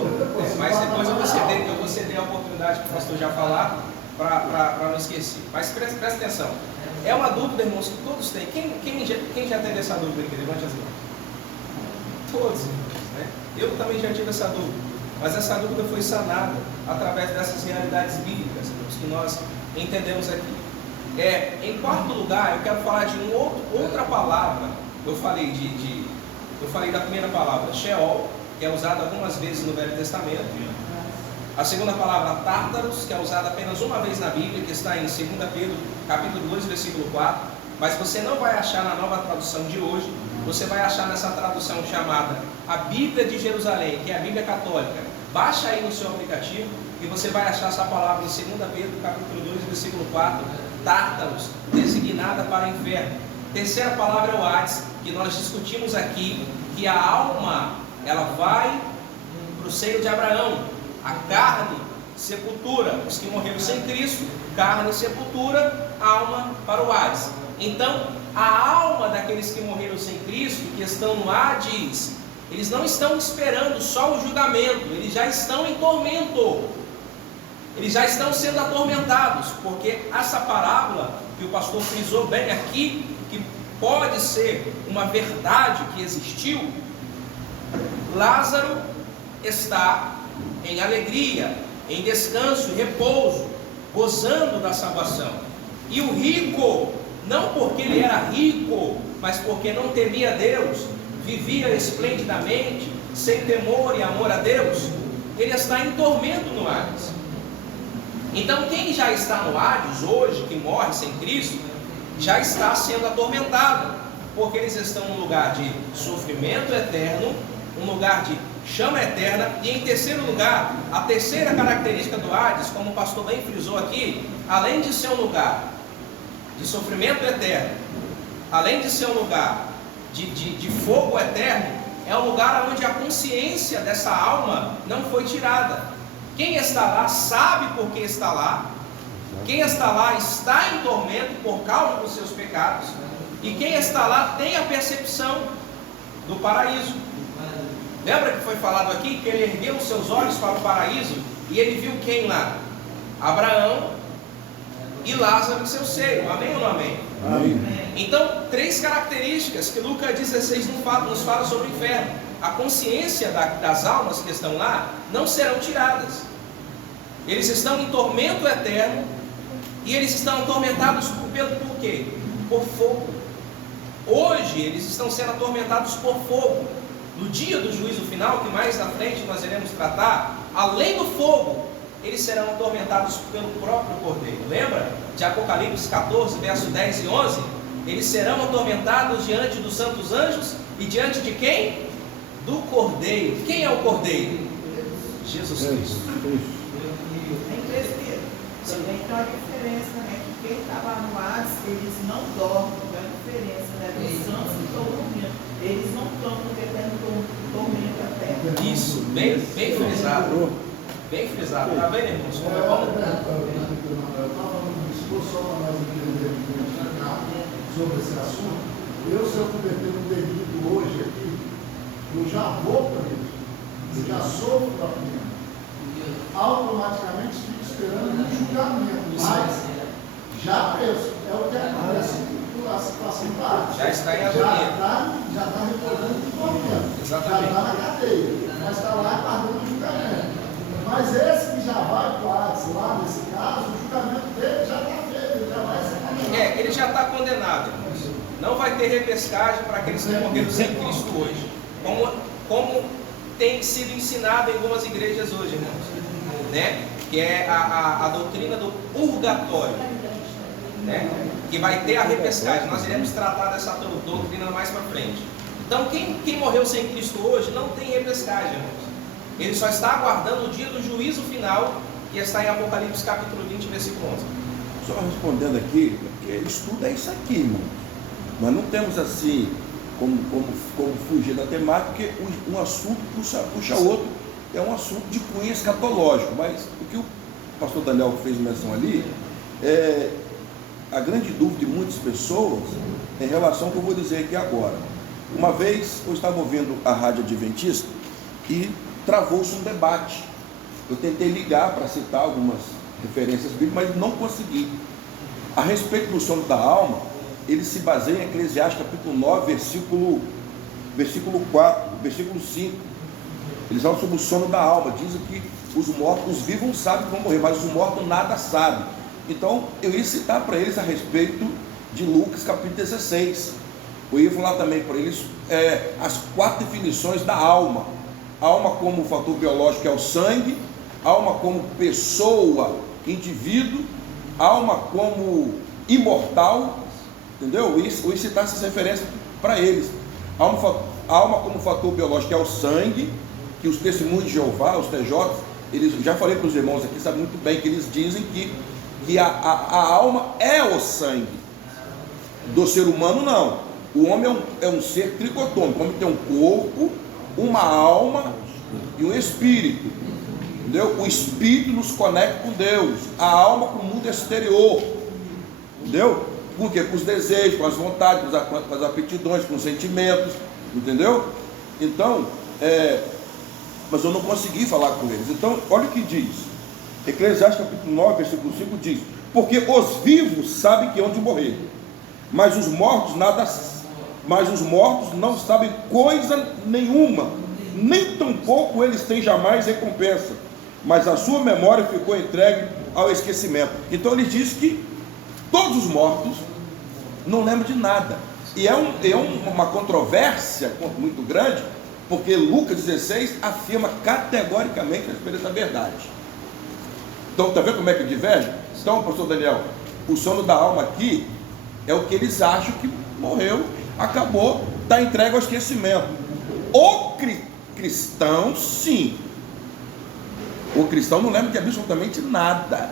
Mas depois eu vou ceder a oportunidade para o pastor já falar, para não esquecer. Mas presta atenção. É uma dúvida, irmãos, que todos têm. Quem já teve essa dúvida aqui? Levante as mãos. Todos, irmãos, né? Eu também já tive essa dúvida. Mas essa dúvida foi sanada através dessas realidades bíblicas, irmãos, que nós entendemos aqui. Em quarto lugar, eu quero falar de outra palavra. Eu falei da primeira palavra, Sheol, que é usada algumas vezes no Velho Testamento. A segunda palavra, Tártaros, que é usada apenas uma vez na Bíblia, que está em 2 Pedro, capítulo 2, versículo 4. Mas você não vai achar na nova tradução de hoje, você vai achar nessa tradução chamada a Bíblia de Jerusalém, que é a Bíblia Católica. Baixa aí no seu aplicativo e você vai achar essa palavra em 2 Pedro, capítulo 2, versículo 4, Tártaros, designada para o inferno. Terceira palavra é o Hades, que nós discutimos aqui, que a alma, ela vai para o seio de Abraão, a carne, sepultura, os que morreram sem Cristo, carne, sepultura, alma para o Hades. Então, a alma daqueles que morreram sem Cristo, que estão no Hades, eles não estão esperando só o julgamento, eles já estão em tormento, eles já estão sendo atormentados, porque essa parábola que o pastor frisou bem aqui, que pode ser uma verdade que existiu, Lázaro está em alegria, em descanso, em repouso, gozando da salvação. E o rico, não porque ele era rico, mas porque não temia Deus, vivia esplendidamente, sem temor e amor a Deus, ele está em tormento no Hades. Então quem já está no Hades hoje, que morre sem Cristo, já está sendo atormentado, porque eles estão num lugar de sofrimento eterno, um lugar de chama eterna, e em terceiro lugar, a terceira característica do Hades, como o pastor bem frisou aqui, além de ser um lugar de sofrimento eterno, além de ser um lugar de fogo eterno, é um lugar onde a consciência dessa alma não foi tirada. Quem está lá sabe por que está lá. Quem está lá está em tormento por causa dos seus pecados. E quem está lá tem a percepção do paraíso. Lembra que foi falado aqui que ele ergueu os seus olhos para o paraíso e ele viu quem lá? Abraão e Lázaro em seu seio. Amém ou não amém? Amém. Então, três características que Lucas 16 nos fala sobre o inferno. a consciência das almas que estão lá não serão tiradas. Eles estão em tormento eterno e eles estão atormentados por quê? Por fogo. Hoje eles estão sendo atormentados por fogo. No dia do juízo final, que mais na frente nós iremos tratar, além do fogo, eles serão atormentados pelo próprio Cordeiro. Lembra de Apocalipse 14, verso 10 e 11? Eles serão atormentados diante dos santos anjos e diante de quem? Do Cordeiro. Quem é o Cordeiro? Jesus Cristo. Em presbítero, também tem uma diferença, né? Que quem está lá no Hades, eles não dormem, tem uma diferença, né? Dos santos que estão dormindo. Eles não estão porque tem tormento eterno. Isso, bem frisado. Bem frisado. Está vendo, irmãos? Como é bom? Eu estava falando disso, vou só para nós entender sobre esse assunto. Se eu cometer um delito hoje aqui, eu já vou para isso. Eu já sofro da pena. Automaticamente fico esperando um julgamento. Mas já preso. É o que acontece a situação da Já está em agonia. Já está recolhendo o tormento. Exatamente. Já está na cadeia. Mas está lá aguardando o julgamento. Mas esse que já vai para o Hades, lá nesse caso, o julgamento dele já está feito, ele já vai ser condenado. Ele já está condenado, irmãos. Não vai ter repescagem para aqueles que morreram sem Cristo hoje. Como tem sido ensinado em algumas igrejas hoje, irmãos. Né? Que é a doutrina do purgatório. Né? Que vai ter a repescagem. Nós iremos tratar dessa doutrina mais para frente. Então, quem morreu sem Cristo hoje não tem repescagem, irmãos. Ele só está aguardando o dia do juízo final, que está em Apocalipse capítulo 20, versículo 11. Só respondendo aqui, porque estudo é isso aqui, irmão. Nós não temos assim como fugir da temática, porque um assunto puxa outro, é um assunto de cunho escatológico. Mas o que o pastor Daniel fez menção ali, a grande dúvida de muitas pessoas em relação ao que eu vou dizer aqui agora. Uma vez eu estava ouvindo a Rádio Adventista e travou-se um debate. Eu tentei ligar para citar algumas referências bíblicas, mas não consegui. A respeito do sono da alma, ele se baseia em Eclesiastes capítulo 9, versículo 4, versículo 5. Eles falam sobre o sono da alma. Dizem que os vivos sabem que vão morrer, mas os mortos nada sabem. Então, eu ia citar para eles a respeito de Lucas capítulo 16. Eu ia falar também para eles as 4 definições da alma. Alma como fator biológico, que é o sangue. Alma como pessoa, indivíduo. Alma como imortal. Entendeu? Eu ia citar essas referências para eles. Alma como fator biológico, que é o sangue. Que os testemunhos de Jeová, os TJs, eles, já falei para os irmãos aqui, sabem muito bem que eles dizem que a alma é o sangue. Do ser humano, não. O homem é um ser tricotômico. O homem tem um corpo, uma alma e um espírito. Entendeu? O espírito nos conecta com Deus, a alma com o mundo exterior. Entendeu? Por quê? Com os desejos, com as vontades, com as aptidões, com os sentimentos. Entendeu? Então, mas eu não consegui falar com eles. Então, olha o que diz. Eclesiastes capítulo 9, versículo 5 diz: porque os vivos sabem que hão de morrer, mas os mortos não sabem coisa nenhuma, nem tampouco eles têm jamais recompensa, mas a sua memória ficou entregue ao esquecimento. Então ele diz que todos os mortos não lembram de nada. E é uma controvérsia muito grande, porque Lucas 16 afirma categoricamente a respeito da verdade. Então, está vendo como é que diverge? Então, pastor Daniel, o sono da alma aqui é o que eles acham que morreu, acabou, está entregue ao esquecimento. O cristão, sim. O cristão não lembra de absolutamente nada.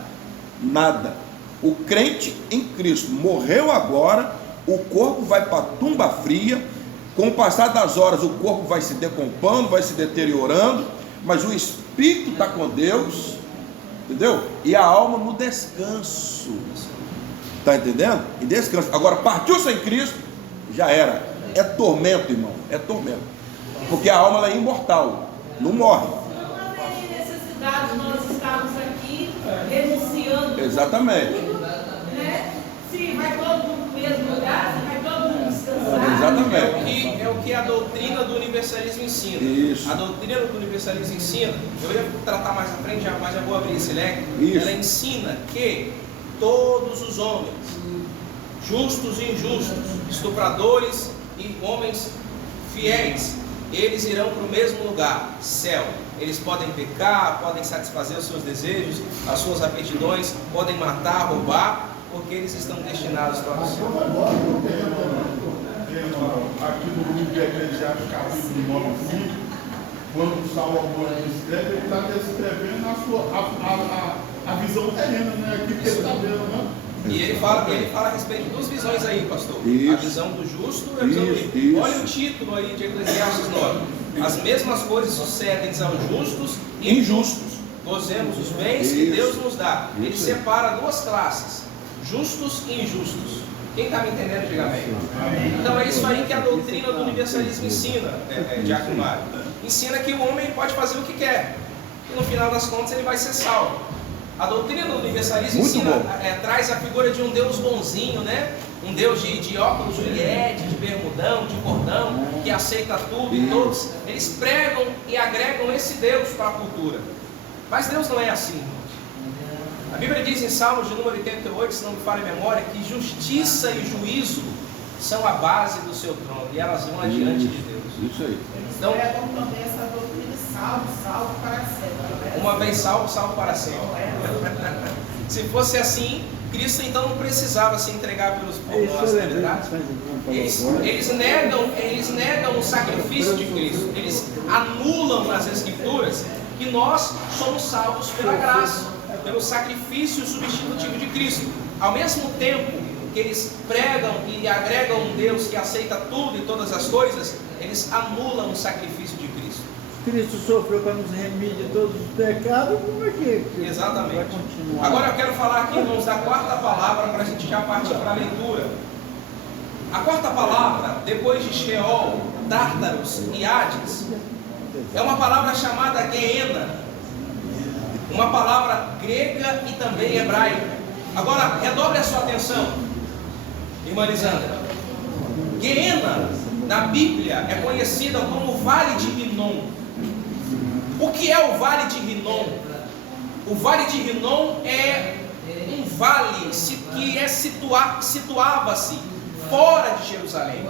Nada. O crente em Cristo morreu agora, o corpo vai para a tumba fria. Com o passar das horas, o corpo vai se decompondo, vai se deteriorando, mas o espírito está com Deus. Entendeu? E a alma no descanso. Está entendendo? E descanso. Agora, partiu sem Cristo, já era. É tormento, irmão. É tormento. Porque a alma ela é imortal. Não morre. Não haveria necessidade de nós estarmos aqui renunciando. Exatamente. Tudo, né? Se vai todo mundo no mesmo lugar, se vai todo mundo descansar. Exatamente. É o que a doutrina do universalismo ensina. Isso. A doutrina do universalismo ensina, eu ia tratar mais à frente, mas já vou abrir esse leque. Isso. Ela ensina que todos os homens, justos e injustos, estupradores e homens fiéis, eles irão para o mesmo lugar, céu. Eles podem pecar, podem satisfazer os seus desejos, as suas aptidões, podem matar, roubar, porque eles estão destinados para o céu. Aqui no livro de Eclesiastes, capítulo 9, 5, quando o Salomão escreve, ele está descrevendo a visão terrena, né? Aqui que ele está vendo, né? E ele fala a respeito de duas visões aí, pastor. Isso. A visão do justo e a visão do Isso, ímpio. isso. Olha o título aí de Eclesiastes 9. As mesmas coisas sucedem aos justos e injustos. Gozemos os bens que Isso. Deus nos dá. Ele Isso. separa duas classes, justos e injustos. Quem está me entendendo, diga amém. Então é isso aí que a doutrina do universalismo ensina, Diácono Mário. Ensina que o homem pode fazer o que quer. E no final das contas ele vai ser salvo. A doutrina do universalismo Muito ensina, bom. traz a figura de um Deus bonzinho, né? Um Deus de óculos Juliette, de bermudão, de cordão, que aceita tudo e todos. Eles pregam e agregam esse Deus para a cultura. Mas Deus não é assim, irmãos. A Bíblia diz em Salmos de número 88, se não me falha a memória, que justiça e juízo são a base do seu trono e elas vão adiante de Deus. Isso aí. Eles Então- pregam também essa doutrina salvo para sempre. Uma vez salvo, salvo para sempre. Se fosse assim, Cristo então não precisava se entregar pelas celebridades. Eles negam o sacrifício de Cristo. Eles anulam nas Escrituras que nós somos salvos pela graça, pelo sacrifício substitutivo de Cristo. Ao mesmo tempo que eles pregam e agregam um Deus que aceita tudo e todas as coisas, eles anulam o sacrifício de Cristo. Cristo sofreu para nos remir de todos os pecados, como é que Exatamente. vai continuar? Agora eu quero falar aqui, irmãos, da quarta palavra para a gente já partir para a leitura. A quarta palavra, depois de Sheol, Tártaros e Hades, é uma palavra chamada Geena, uma palavra grega e também hebraica. Agora, redobre a sua atenção, irmã Lisandra. Geena, na Bíblia, é conhecida como Vale de Rinom. O que é o Vale de Rinom? O Vale de Rinom é um vale que situava-se fora de Jerusalém.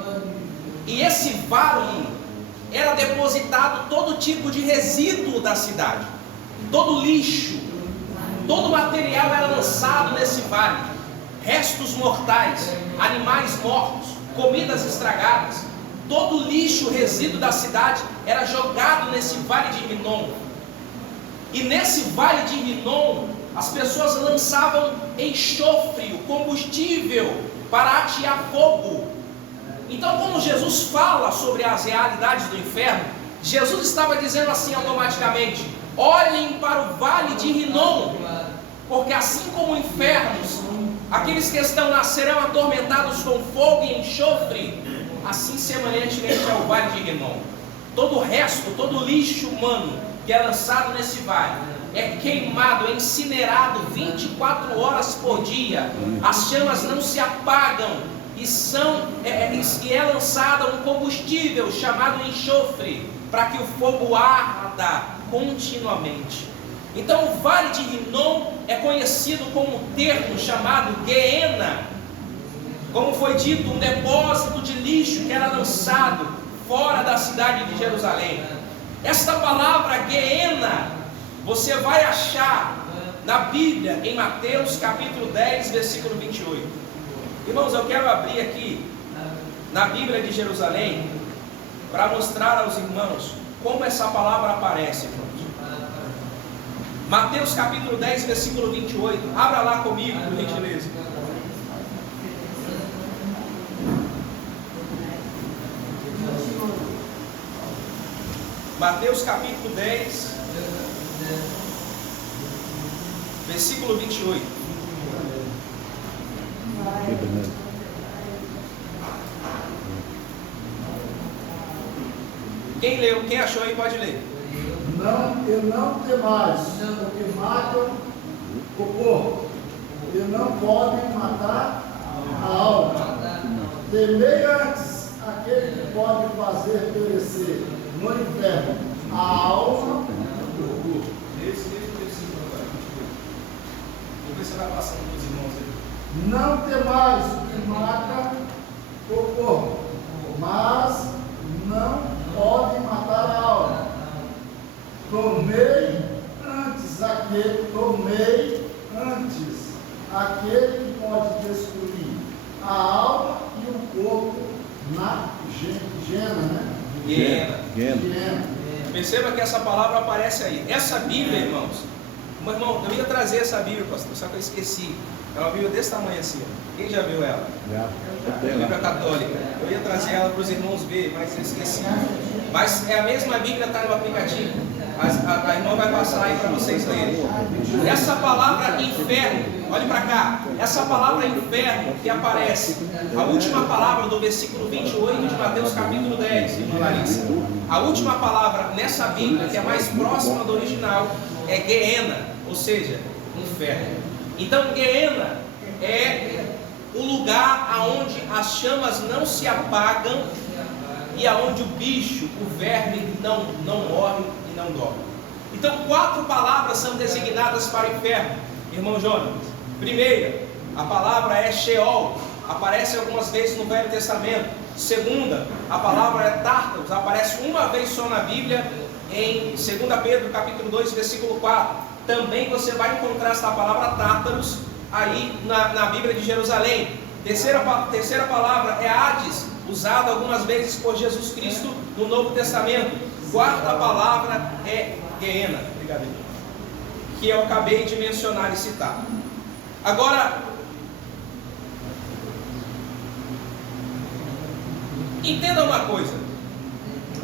E esse vale era depositado todo tipo de resíduo da cidade, todo lixo, todo material era lançado nesse vale, restos mortais, animais mortos, comidas estragadas, todo lixo, resíduo da cidade era jogado nesse vale de Rinom. E nesse vale de Rinom, as pessoas lançavam enxofre, o combustível, para atear fogo. Então, quando Jesus fala sobre as realidades do inferno, Jesus estava dizendo assim automaticamente: olhem para o vale de Rinom, porque assim como o inferno, aqueles que estão lá serão atormentados com fogo e enxofre, assim semelhantemente é o vale de Rinom. Todo o resto, todo o lixo humano que é lançado nesse vale é queimado, é incinerado 24 horas por dia. As chamas não se apagam e é lançado um combustível chamado enxofre para que o fogo arda continuamente. Então o vale de Rinom é conhecido como um termo chamado Geena, como foi dito, um depósito de lixo que era lançado fora da cidade de Jerusalém. Esta palavra Geena você vai achar na Bíblia em Mateus capítulo 10, versículo 28. Irmãos, eu quero abrir aqui na Bíblia de Jerusalém para mostrar aos irmãos como essa palavra aparece, irmãos. Mateus capítulo 10, versículo 28. Abra lá comigo, por gentileza. Mateus capítulo 10, versículo 28. Quem leu? Quem achou aí pode ler. Não temais, porque matam o corpo, e não podem matar a alma. Temei antes aquele que pode fazer perecer no inferno a alma. Esse mesmo versículo agora, 28. Vou ver se vai passando para os irmãos aí. Não temais o que mata o corpo, mas não pode matar a alma. Tomei antes aquele que pode destruir a alma e o corpo na Guiena. Perceba que essa palavra aparece aí. Essa Bíblia, irmãos, meu irmão, eu ia trazer essa Bíblia, pastor, só que eu esqueci. É uma Bíblia desse tamanho assim. Quem já viu ela? Já. Bíblia católica. Eu ia trazer ela para os irmãos ver, mas eu esqueci. Mas é a mesma Bíblia, está no aplicativo. A irmã vai passar aí para vocês lerem. Essa palavra inferno, olhe para cá. Essa palavra inferno que aparece, a última palavra do versículo 28 de Mateus capítulo 10, irmã Larissa. A última palavra nessa Bíblia, que é mais próxima do original, é Geena, ou seja, inferno. Então, Geena é o lugar aonde as chamas não se apagam e aonde o bicho, o verme, não morre e não dorme. Então, 4 palavras são designadas para o inferno, irmão Jonas. Primeira, a palavra é Sheol, aparece algumas vezes no Velho Testamento. Segunda, a palavra é Tártaros, aparece uma vez só na Bíblia, em 2 Pedro capítulo 2, versículo 4. Também você vai encontrar esta palavra Tártaros aí na Bíblia de Jerusalém. Terceira palavra é Hades, usada algumas vezes por Jesus Cristo no Novo Testamento. Quarta palavra é Geena, que eu acabei de mencionar e citar. Agora, entenda uma coisa.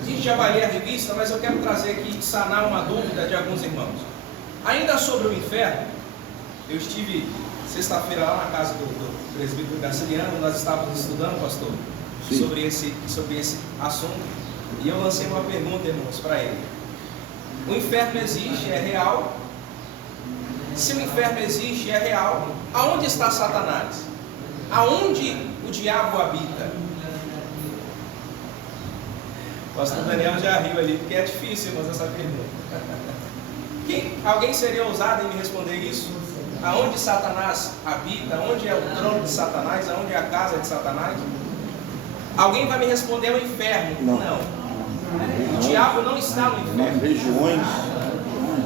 A gente já vai ler a revista, mas eu quero trazer aqui, sanar uma dúvida de alguns irmãos. Ainda sobre o inferno, eu estive sexta-feira lá na casa do presbítero Garciliano, nós estávamos estudando, pastor, sobre esse assunto, e eu lancei uma pergunta, irmãos, para ele. O inferno existe, é real? Se o inferno existe, é real, aonde está Satanás? Aonde o diabo habita? O pastor Daniel já riu ali, porque é difícil, irmãos, essa pergunta. Alguém seria ousado em me responder isso? Aonde Satanás habita? Onde é o trono de Satanás? Aonde é a casa de Satanás? Alguém vai me responder o inferno? Não. O diabo não está no inferno.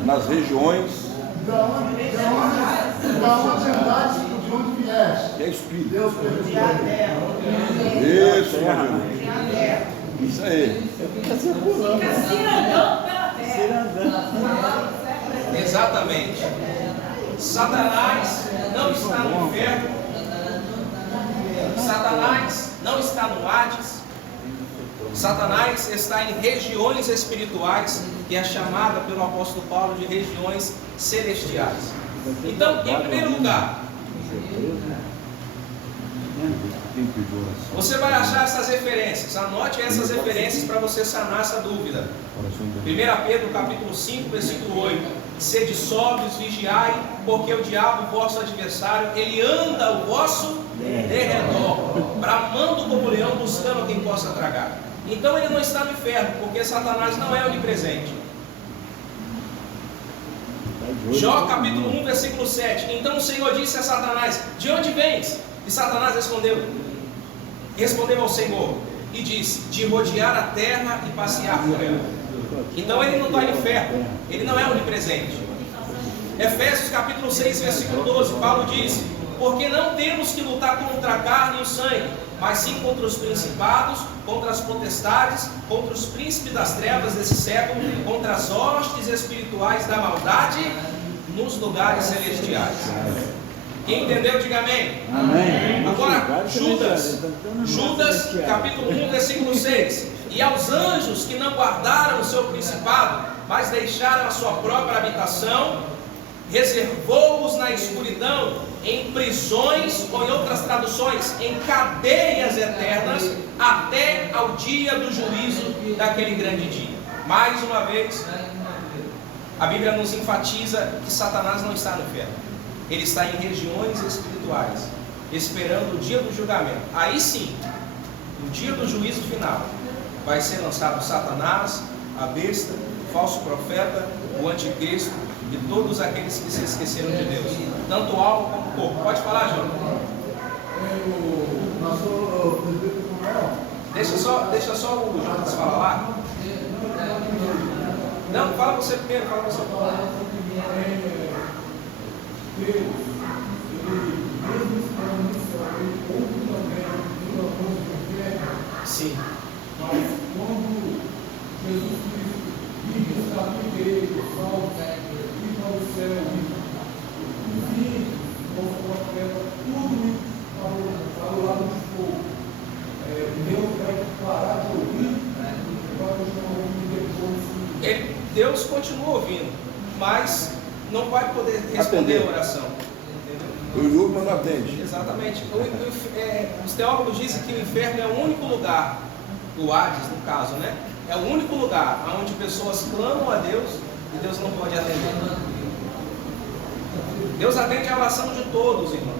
Nas regiões. Da onde andaste, de onde vieste? É espírito. Deus permitiu. Isso, isso aí. Fica circulando. Fica cirandando pela terra. Exatamente. Satanás não está no inferno. Satanás não está no Hades. Satanás está em regiões espirituais, que é chamada pelo apóstolo Paulo de regiões celestiais. Então, em primeiro lugar, você vai achar essas referências. Anote essas referências para você sanar essa dúvida. 1 Pedro capítulo 5, versículo 8. Sede sóbrios, vigiai, porque o diabo, vosso adversário, ele anda ao vosso derredor, bramando como leão, buscando quem possa tragar. Então ele não está no inferno, porque Satanás não é onipresente. Jó capítulo 1, versículo 7. Então o Senhor disse a Satanás: de onde vens? E Satanás respondeu ao Senhor e disse: de rodear a terra e passear por ela. Então ele não está no inferno, ele não é onipresente. Efésios capítulo 6, versículo 12, Paulo disse: porque não temos que lutar contra a carne e o sangue, mas sim contra os principados, contra as potestades, contra os príncipes das trevas desse século, contra as hostes espirituais da maldade nos lugares celestiais. Quem entendeu, diga amém. Amém. Agora, Judas, capítulo 1, versículo 6. E aos anjos que não guardaram o seu principado, mas deixaram a sua própria habitação, reservou-os na escuridão, em prisões, ou em outras traduções, em cadeias eternas, até ao dia do juízo daquele grande dia. Mais uma vez, a Bíblia nos enfatiza que Satanás não está no inferno. Ele está em regiões espirituais, esperando o dia do julgamento. Aí sim, no dia do juízo final, vai ser lançado Satanás, a besta, o falso profeta, o anticristo e todos aqueles que se esqueceram de Deus, tanto alma como corpo. Pode falar, João? Deixa só o Jonas falar lá. Não, fala você primeiro, fala você. Sim. Mas quando Jesus Cristo vive, está primeiro, salvo, ir para o céu, os filhos, os profetas, tudo isso para o lado de fogo. Deus vai parar de ouvir, vai continuar ouvindo depois. Deus continua ouvindo, mas não vai poder responder a oração. O Ilúmino não atende. Exatamente. Os teólogos dizem que o inferno é o único lugar, o Hades no caso, né? É o único lugar onde pessoas clamam a Deus e Deus não pode atender. Deus atende a oração de todos, irmãos.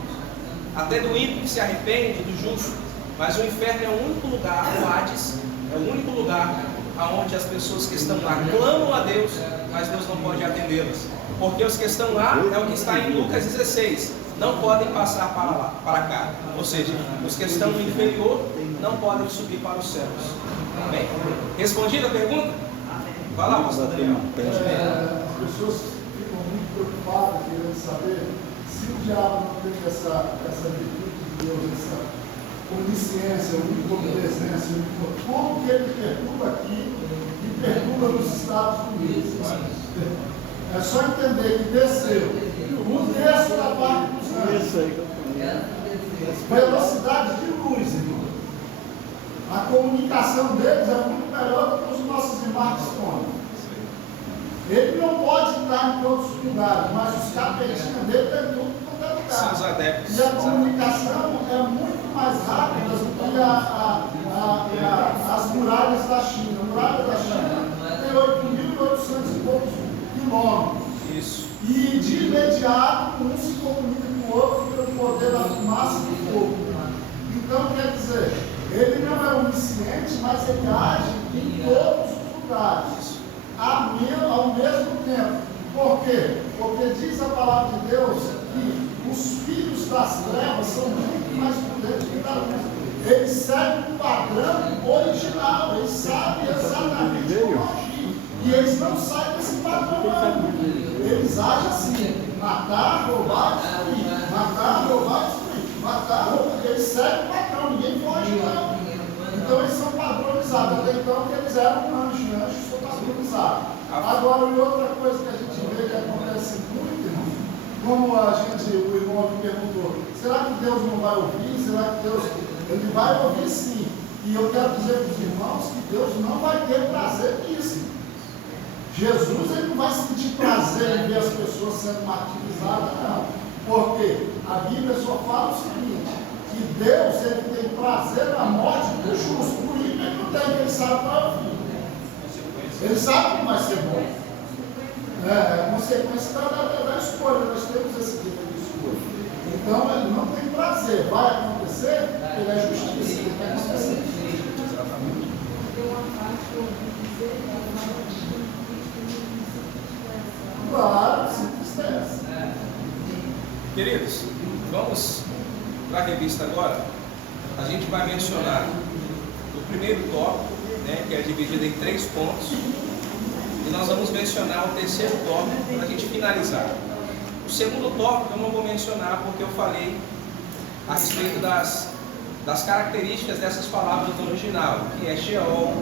Até do ímpio que se arrepende, do justo. Mas o inferno é o único lugar, o Hades é o único lugar onde as pessoas que estão lá clamam a Deus, mas Deus não pode atendê-las. Porque os que estão lá é o que está em Lucas 16. Não podem passar para lá, para cá. Ou seja, os que estão no inferior não podem subir para os céus. Amém? Respondida a pergunta? Vai lá, pastor Daniel. As pessoas ficam muito preocupadas, querendo saber se o diabo não tem essa virtude de Deus, essa onisciência, onipresença, como que ele perturba aqui e perturba nos Estados Unidos. É só entender que desceu um terço da parte dos anjos. Velocidade de luz, irmão. A comunicação deles é muito melhor do que os nossos smartphones. Ele não pode estar em todos os lugares, mas os capetinhos dele tem tudo quanto é lugar. São os adeptos. E a comunicação é muito mais rápida do que as muralhas da China. A muralha da China tem 8.800 e poucos quilômetros. Isso. E de imediato um se comunica com o outro pelo poder da fumaça e do fogo. Então, quer dizer, ele não é onisciente, mas ele age em todos os lugares, ao mesmo tempo. Por quê? Porque diz a palavra de Deus que os filhos das trevas são muito mais prudentes que da luz. Eles seguem o padrão original, eles sabem exatamente como agir. E eles não saem desse padrão, não. Eles agem assim: matar, roubar, destruir. Matar, roubar, destruir. Matar, roubar. Eles seguem o padrão, ninguém foge, não. Então eles são padronizados. Até então que eles eram anjos, né? Anjos são padronizados. Agora, e outra coisa que a gente vê que acontece muito, irmão, como o irmão me perguntou, será que Deus não vai ouvir? Será que Deus, ele vai ouvir sim? E eu quero dizer para os irmãos que Deus não vai ter prazer nisso. Jesus, ele não vai sentir prazer em ver as pessoas sendo martirizadas, não. Porque a Bíblia só fala o seguinte, que Deus, ele tem prazer na morte do justo. Por isso ele não tem, ele sabe para o fim. Ele sabe que vai ser bom. É consequência da escolha, nós temos esse tipo de escolha. Então, ele não tem prazer. Vai acontecer, ele é justiça, ele quer acontecer. Exatamente. Claro, se tristeza. Queridos, vamos para a revista agora. A gente vai mencionar o primeiro tópico, né, que é dividido em 3 pontos. E nós vamos mencionar o terceiro tópico para a gente finalizar. O segundo tópico eu não vou mencionar porque eu falei a respeito das características dessas palavras no original, que é Sheol,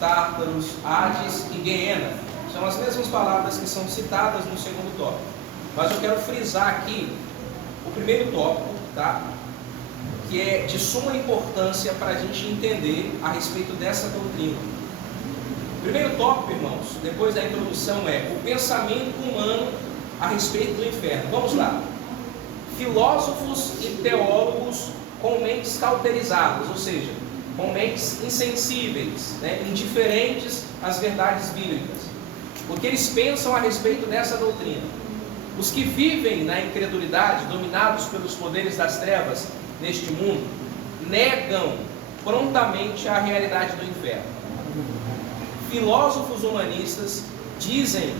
Tártaros, Hades e Guiena. São as mesmas palavras que são citadas no segundo tópico. Mas eu quero frisar aqui o primeiro tópico, tá? Que é de suma importância para a gente entender a respeito dessa doutrina. O primeiro tópico, irmãos, depois da introdução, é o pensamento humano a respeito do inferno. Vamos lá. Filósofos e teólogos com mentes cauterizadas, ou seja, com mentes insensíveis, né, indiferentes às verdades bíblicas. O que eles pensam a respeito dessa doutrina? Os que vivem na incredulidade, dominados pelos poderes das trevas neste mundo, negam prontamente à realidade do inferno. Filósofos humanistas dizem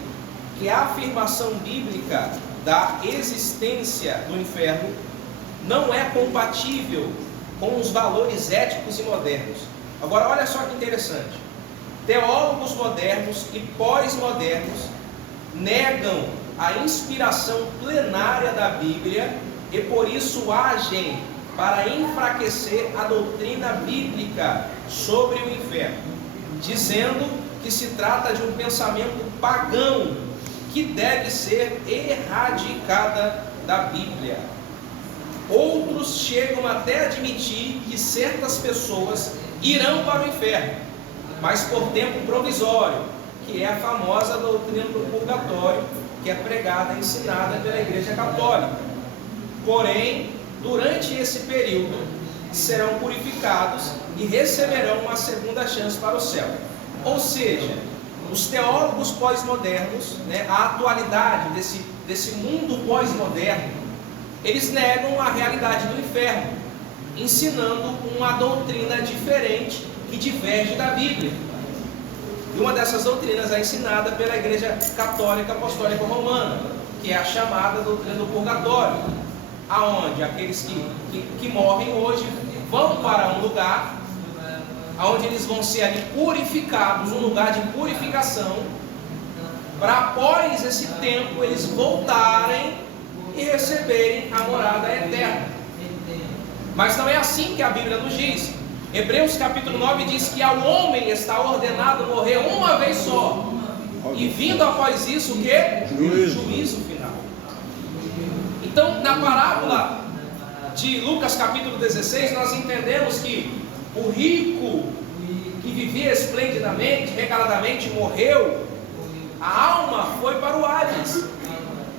que a afirmação bíblica da existência do inferno não é compatível com os valores éticos e modernos. Agora, olha só que interessante. Teólogos modernos e pós-modernos negam a inspiração plenária da Bíblia e por isso agem para enfraquecer a doutrina bíblica sobre o inferno, dizendo que se trata de um pensamento pagão que deve ser erradicada da Bíblia. Outros chegam até a admitir que certas pessoas irão para o inferno, mas por tempo provisório, que é a famosa doutrina do purgatório, que é pregada e ensinada pela Igreja Católica. Porém, durante esse período, serão purificados e receberão uma segunda chance para o céu. Ou seja, os teólogos pós-modernos, a atualidade desse mundo pós-moderno, eles negam a realidade do inferno, ensinando uma doutrina diferente que diverge da Bíblia. E uma dessas doutrinas é ensinada pela Igreja Católica Apostólica Romana, que é a chamada doutrina do purgatório, aonde aqueles que morrem hoje vão para um lugar onde eles vão ser ali purificados, um lugar de purificação, para após esse tempo eles voltarem e receberem a morada eterna. Mas não é assim que a Bíblia nos diz. Hebreus capítulo 9 diz que ao homem está ordenado morrer uma vez só, e vindo após isso o quê? Juízo final. Então, na parábola de Lucas capítulo 16, nós entendemos que o rico que vivia esplendidamente, regaladamente, morreu, a alma foi para o Hades,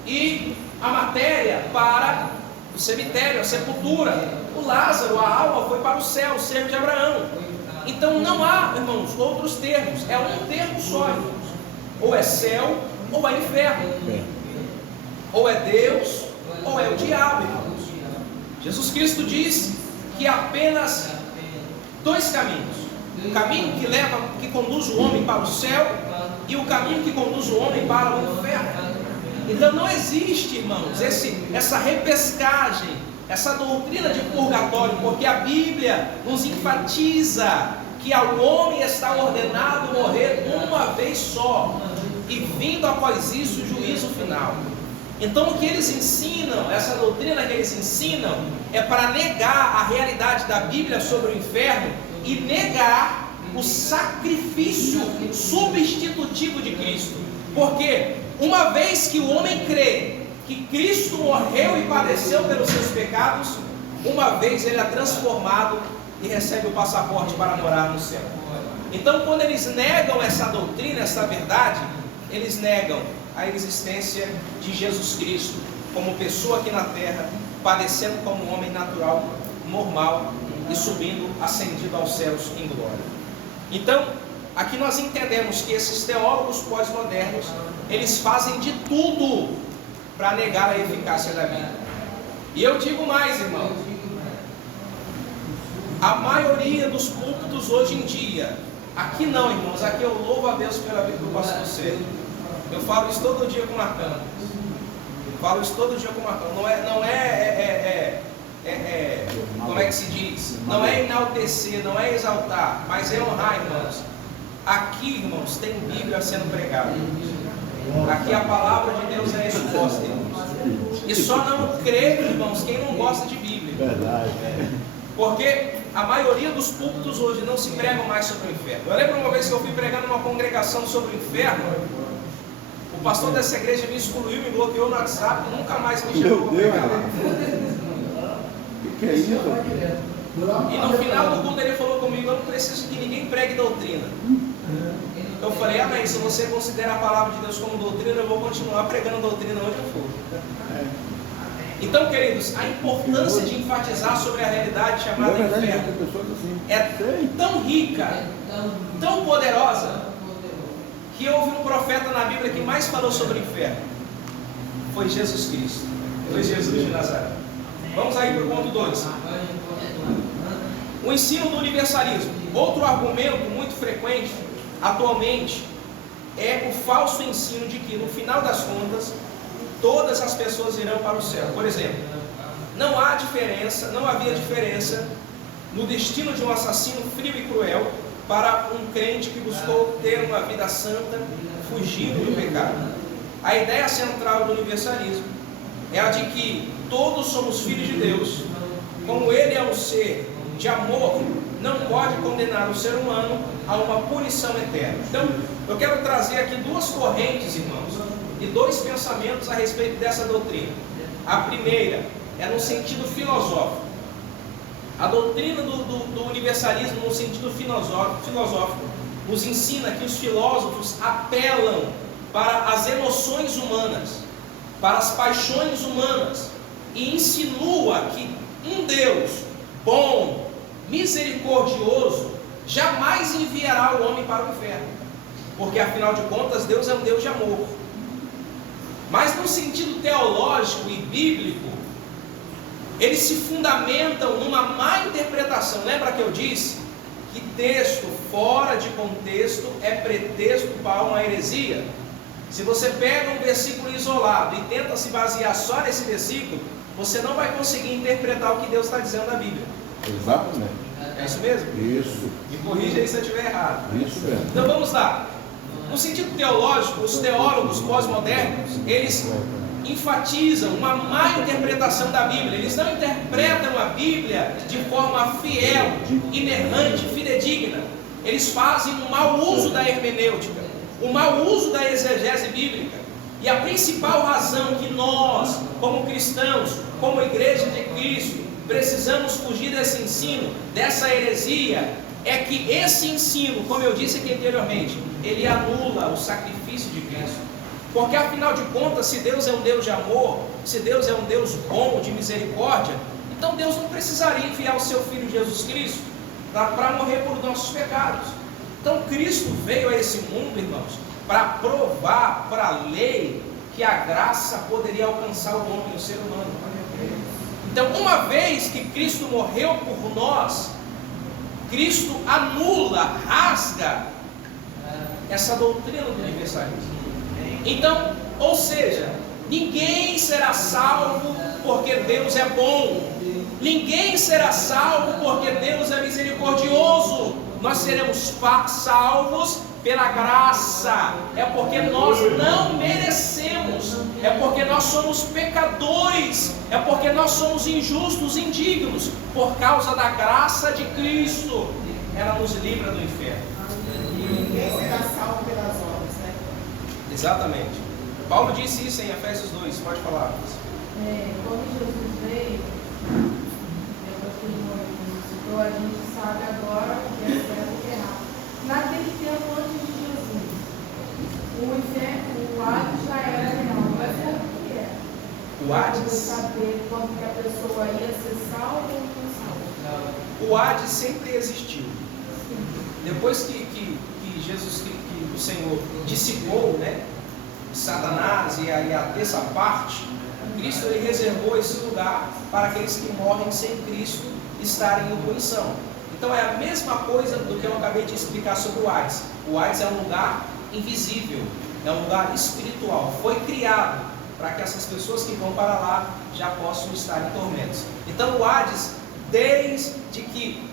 e a matéria para o cemitério, a sepultura. O Lázaro, a alma, foi para o céu, o cerco de Abraão. Então não há, irmãos, outros termos, é um termo só, irmãos. Ou é céu, ou é inferno. Ou é Deus, ou é o diabo, irmãos. Jesus Cristo diz que há apenas dois caminhos: o caminho que conduz o homem para o céu e o caminho que conduz o homem para o inferno. Então não existe, irmãos, essa repescagem, essa doutrina de purgatório, porque a Bíblia nos enfatiza que ao homem está ordenado morrer uma vez só, e vindo após isso o juízo final. Então o que eles ensinam, essa doutrina que eles ensinam, é para negar a realidade da Bíblia sobre o inferno e negar o sacrifício substitutivo de Cristo. Porque uma vez que o homem crê que Cristo morreu e padeceu pelos seus pecados, uma vez ele é transformado e recebe o passaporte para morar no céu. Então, quando eles negam essa doutrina, essa verdade, eles negam a existência de Jesus Cristo como pessoa aqui na terra, padecendo como um homem natural, normal, e subindo, ascendido aos céus em glória. Então, aqui nós entendemos que esses teólogos pós-modernos, eles fazem de tudo para negar a eficácia da Bíblia. E eu digo mais, irmão, a maioria dos púlpitos hoje em dia, aqui não, irmãos, aqui eu louvo a Deus pela vida do pastor Sérgio. Eu falo isso todo dia com o Marcão. Como é que se diz? Não é enaltecer, não é exaltar, mas é honrar, irmãos. Aqui, irmãos, tem Bíblia sendo pregada. Aqui a palavra de Deus é exposta, irmãos. E só não crê, irmãos, quem não gosta de Bíblia. Verdade. Porque a maioria dos púlpitos hoje não se pregam mais sobre o inferno. Eu lembro uma vez que eu fui pregar numa congregação sobre o inferno. O pastor dessa igreja me excluiu, me bloqueou no WhatsApp, nunca mais me chamou para pregar lá. O que é isso? E no final do culto ele falou comigo: eu não preciso que ninguém pregue doutrina. Eu falei: amém, se você considera a palavra de Deus como doutrina, eu vou continuar pregando doutrina onde eu for. Então, queridos, a importância de enfatizar sobre a realidade chamada inferno é tão rica, tão poderosa, que houve um profeta na Bíblia que mais falou sobre o inferno. Foi Jesus Cristo. Foi Jesus de Nazaré. Vamos aí para o ponto 2. O ensino do universalismo. Outro argumento muito frequente atualmente é o falso ensino de que, no final das contas, todas as pessoas irão para o céu. Por exemplo, não havia diferença no destino de um assassino frio e cruel para um crente que buscou ter uma vida santa, fugindo do pecado. A ideia central do universalismo é a de que todos somos filhos de Deus. Como Ele é um ser de amor, não pode condenar o ser humano a uma punição eterna. Então, eu quero trazer aqui duas correntes, irmãos, e dois pensamentos a respeito dessa doutrina. A primeira é no sentido filosófico. A doutrina do universalismo, no sentido filosófico, nos ensina que os filósofos apelam para as emoções humanas, para as paixões humanas, e insinua que um Deus bom, misericordioso, jamais enviará o homem para o inferno, porque afinal de contas Deus é um Deus de amor. Mas no sentido teológico e bíblico, eles se fundamentam numa má interpretação. Lembra que eu disse que texto fora de contexto é pretexto para uma heresia? Se você pega um versículo isolado e tenta se basear só nesse versículo, você não vai conseguir interpretar o que Deus está dizendo na Bíblia. Exatamente. É isso mesmo? Isso. Me corrija aí se eu estiver errado. Isso mesmo. Então vamos lá. No sentido teológico, os teólogos pós-modernos, eles enfatizam uma má interpretação da Bíblia. Eles não interpretam a Bíblia de forma fiel, inerrante, fidedigna. Eles fazem um mau uso da hermenêutica, um mau uso da exegese bíblica. E a principal razão que nós, como cristãos, como igreja de Cristo, precisamos fugir desse ensino, dessa heresia, é que esse ensino, como eu disse aqui anteriormente, ele anula o sacrifício de Cristo. Porque afinal de contas, se Deus é um Deus de amor, se Deus é um Deus bom, de misericórdia, então Deus não precisaria enviar o seu Filho Jesus Cristo para morrer por nossos pecados. Então Cristo veio a esse mundo, irmãos, para provar para a lei que a graça poderia alcançar o homem, o ser humano. Então, uma vez que Cristo morreu por nós, Cristo anula, rasga essa doutrina do universalismo. Então, ou seja, ninguém será salvo porque Deus é bom, ninguém será salvo porque Deus é misericordioso. Nós seremos salvos pela graça, é porque nós não merecemos, é porque nós somos pecadores, é porque nós somos injustos, indignos. Por causa da graça de Cristo, ela nos livra do inferno. Ninguém será salvo pelas obras, né? Exatamente. Paulo disse isso em Efésios 2, pode falar. Quando Jesus veio, depois que ele ressuscitou, a gente sabe agora que é certo e errado. Naquele tempo antes de Jesus, o inferno, o Hades já era real, mas era o que era? O Hades? Saber quando que a pessoa ia ser salva ou não salva. O Hades sempre existiu. Depois que Jesus, que o Senhor dissipou, né, Satanás e a terça parte, Cristo ele reservou esse lugar para aqueles que morrem sem Cristo estarem em punição. Então é a mesma coisa do que eu acabei de explicar sobre o Hades. O Hades é um lugar invisível, é um lugar espiritual. Foi criado para que essas pessoas que vão para lá já possam estar em tormentos. Então o Hades, desde que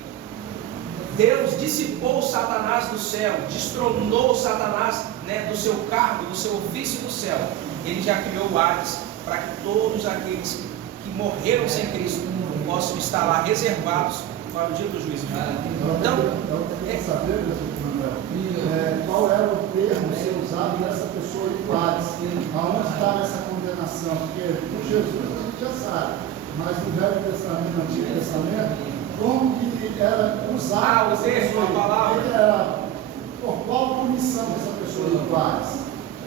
Deus dissipou Satanás do céu, destronou Satanás, né, do seu cargo, do seu ofício no céu, ele já criou o Hades para que todos aqueles que morreram sem Cristo possam estar lá reservados para o dia do juízo. Então, eu queria saber, qual era o termo ser usado nessa pessoa do Hades? Aonde está essa condenação? Porque por Jesus a gente já sabe, mas no Velho Testamento, no Antigo Testamento, como que era usado essa pessoa? A palavra. Era, por qual punição essa pessoa do Hades?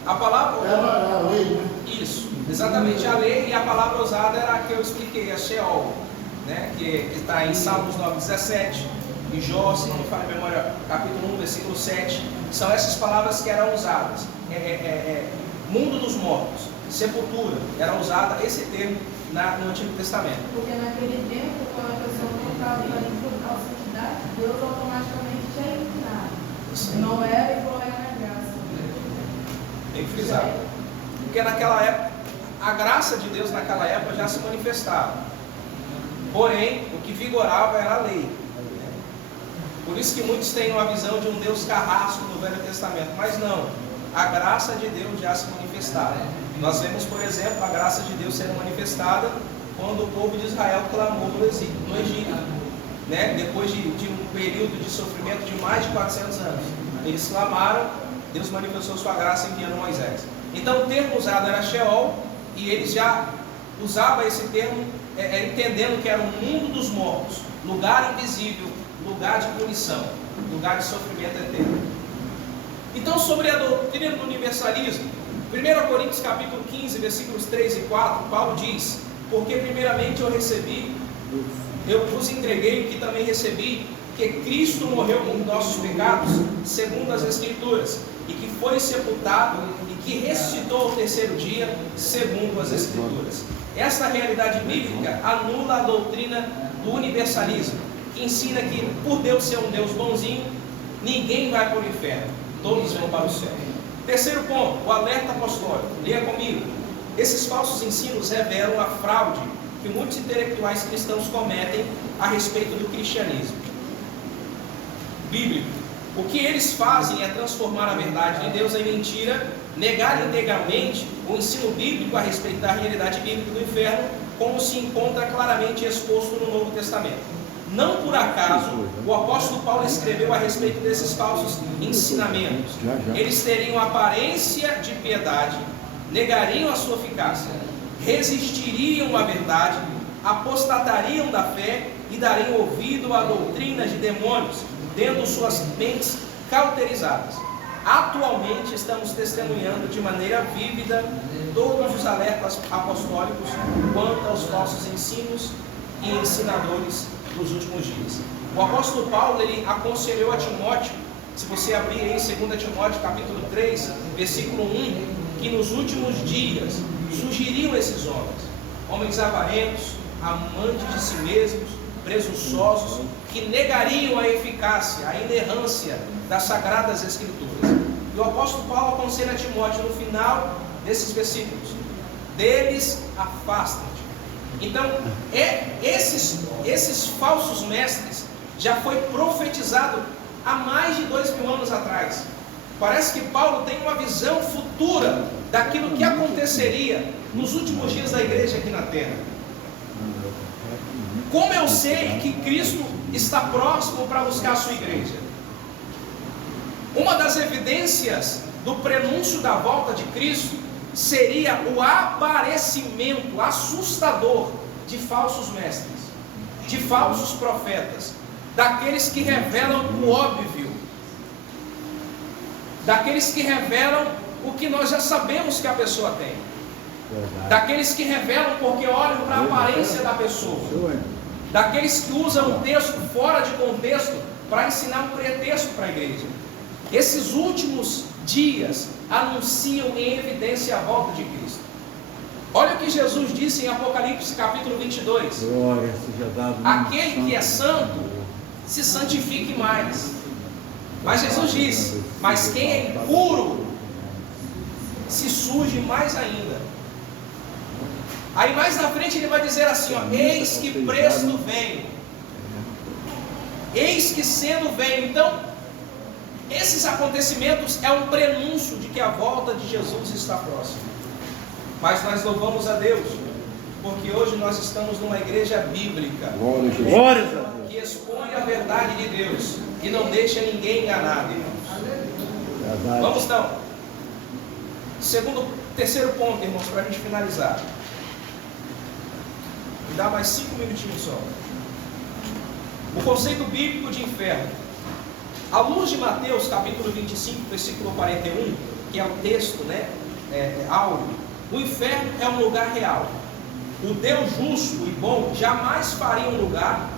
A palavra Era a lei, né? Isso, exatamente a lei, e a palavra usada era a que eu expliquei, a Sheol, né, que está em Salmos 9:17, em Jó, se não me falha a memória, capítulo 1, versículo 7, são essas palavras que eram usadas. Mundo dos mortos, sepultura, era usada esse termo no Antigo Testamento. Porque naquele tempo, quando a pessoa não estava em total santidade, usado. Porque naquela época, a graça de Deus naquela época já se manifestava. Porém, o que vigorava era a lei. Por isso que muitos têm uma visão de um Deus carrasco no Velho Testamento. Mas não, a graça de Deus já se manifestava. Nós vemos, por exemplo, a graça de Deus sendo manifestada quando o povo de Israel clamou no Egito, né? Depois de um período de sofrimento de mais de 400 anos. Eles clamaram, Deus manifestou sua graça enviando Moisés. Então o termo usado era Sheol, e eles já usavam esse termo entendendo que era o mundo dos mortos, lugar invisível, lugar de punição, lugar de sofrimento eterno. Então, sobre a doutrina do universalismo, 1 Coríntios capítulo 15, versículos 3 e 4, Paulo diz: porque primeiramente eu vos entreguei o que também recebi, que Cristo morreu por nossos pecados, segundo as Escrituras, e que foi sepultado e que ressuscitou ao terceiro dia, segundo as Escrituras. Esta realidade bíblica anula a doutrina do universalismo, que ensina que, por Deus ser um Deus bonzinho, ninguém vai para o inferno, todos vão para o céu. Terceiro ponto, o alerta apostólico. Leia comigo. Esses falsos ensinos revelam a fraude que muitos intelectuais cristãos cometem a respeito do cristianismo bíblico. O que eles fazem é transformar a verdade de Deus em mentira, negar integralmente o ensino bíblico a respeito da realidade bíblica do inferno, como se encontra claramente exposto no Novo Testamento. Não por acaso o apóstolo Paulo escreveu a respeito desses falsos ensinamentos. Eles teriam aparência de piedade, negariam a sua eficácia, resistiriam à verdade, apostatariam da fé e dariam ouvido a doutrinas de demônios, tendo suas mentes cauterizadas. Atualmente estamos testemunhando de maneira vívida todos os alertas apostólicos quanto aos falsos ensinos e ensinadores dos últimos dias. O apóstolo Paulo, ele aconselhou a Timóteo, se você abrir aí em 2 Timóteo capítulo 3, versículo 1, que nos últimos dias surgiriam esses homens avarentos, amantes de si mesmos, presunçosos, que negariam a eficácia, a inerrância das Sagradas Escrituras. E o apóstolo Paulo aconselha a Timóteo no final desses versículos: deles afasta-te. Então, esses falsos mestres já foi profetizado há mais de 2000 anos atrás. Parece que Paulo tem uma visão futura daquilo que aconteceria nos últimos dias da igreja aqui na terra. Como eu sei que Cristo está próximo para buscar a sua igreja? Uma das evidências do prenúncio da volta de Cristo seria o aparecimento assustador de falsos mestres, de falsos profetas, daqueles que revelam o óbvio, daqueles que revelam o que nós já sabemos que a pessoa tem, daqueles que revelam porque olham para a aparência da pessoa, daqueles que usam um texto fora de contexto para ensinar um pretexto para a igreja. Esses últimos dias anunciam em evidência a volta de Cristo. Olha o que Jesus disse em Apocalipse capítulo 22. Aquele que é santo, se santifique mais. Mas Jesus disse, mas quem é impuro, se suje mais ainda. Aí mais na frente ele vai dizer assim, ó, eis que presto venho. Eis que sendo venho. Então, esses acontecimentos é um prenúncio de que a volta de Jesus está próxima. Mas nós louvamos a Deus, porque hoje nós estamos numa igreja bíblica, que expõe a verdade de Deus e não deixa ninguém enganado, irmãos. Vamos então. Terceiro ponto, irmãos, para a gente finalizar. Me dá mais 5 minutinhos só. O conceito bíblico de inferno. À luz de Mateus, capítulo 25, versículo 41, que é o texto, áureo, o inferno é um lugar real. O Deus justo e bom jamais faria um lugar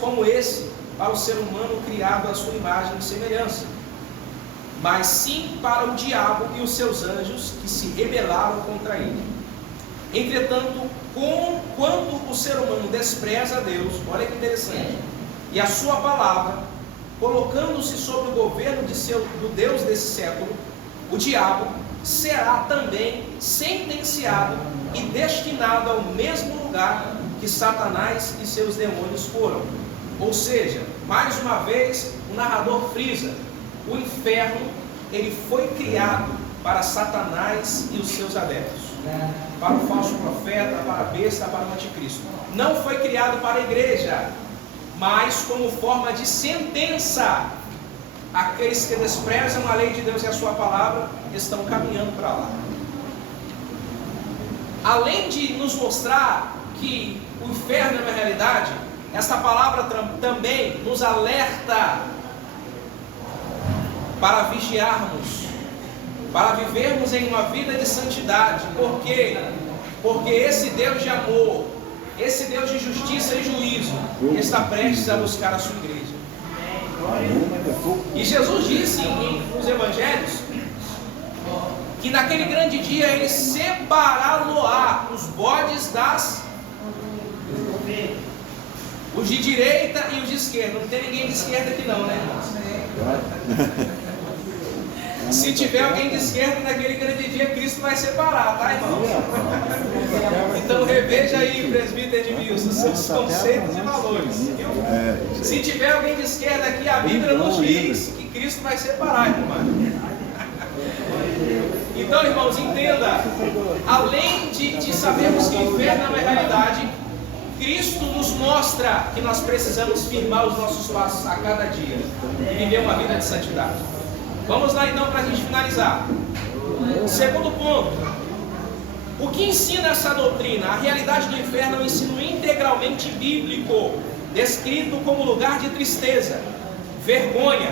como esse para o ser humano criado à sua imagem e semelhança, mas sim para o diabo e os seus anjos que se rebelaram contra ele. Entretanto, quando o ser humano despreza a Deus, olha que interessante, e a sua palavra, colocando-se sob o governo do Deus desse século, o diabo será também sentenciado e destinado ao mesmo lugar que Satanás e seus demônios foram. Ou seja, mais uma vez, o narrador frisa: o inferno, ele foi criado para Satanás e os seus adeptos, para o falso profeta, para a besta, para o anticristo. Não foi criado para a igreja, mas como forma de sentença. Aqueles que desprezam a lei de Deus e a sua palavra estão caminhando para lá. Além de nos mostrar que o inferno é uma realidade, essa palavra também nos alerta para vigiarmos, para vivermos em uma vida de santidade. Por quê? Porque esse Deus de amor, esse Deus de justiça e juízo está prestes a buscar a sua igreja. E Jesus disse nos evangelhos que naquele grande dia ele separá-lo-á os bodes das... os de direita e os de esquerda. Não tem ninguém de esquerda aqui não, né, irmãos? Se tiver alguém de esquerda naquele grande dia, Cristo vai separar, tá, irmãos? Então reveja aí, presbítero Edmilson, seus conceitos e valores, viu? Se tiver alguém de esquerda aqui, a Bíblia nos diz que Cristo vai separar, irmão. Então, irmãos, entenda, além de sabermos que o inferno é uma realidade, Cristo nos mostra que nós precisamos firmar os nossos passos a cada dia e viver uma vida de santidade. Vamos lá então para a gente finalizar. Segundo ponto: o que ensina essa doutrina? A realidade do inferno é um ensino integralmente bíblico, descrito como lugar de tristeza, vergonha,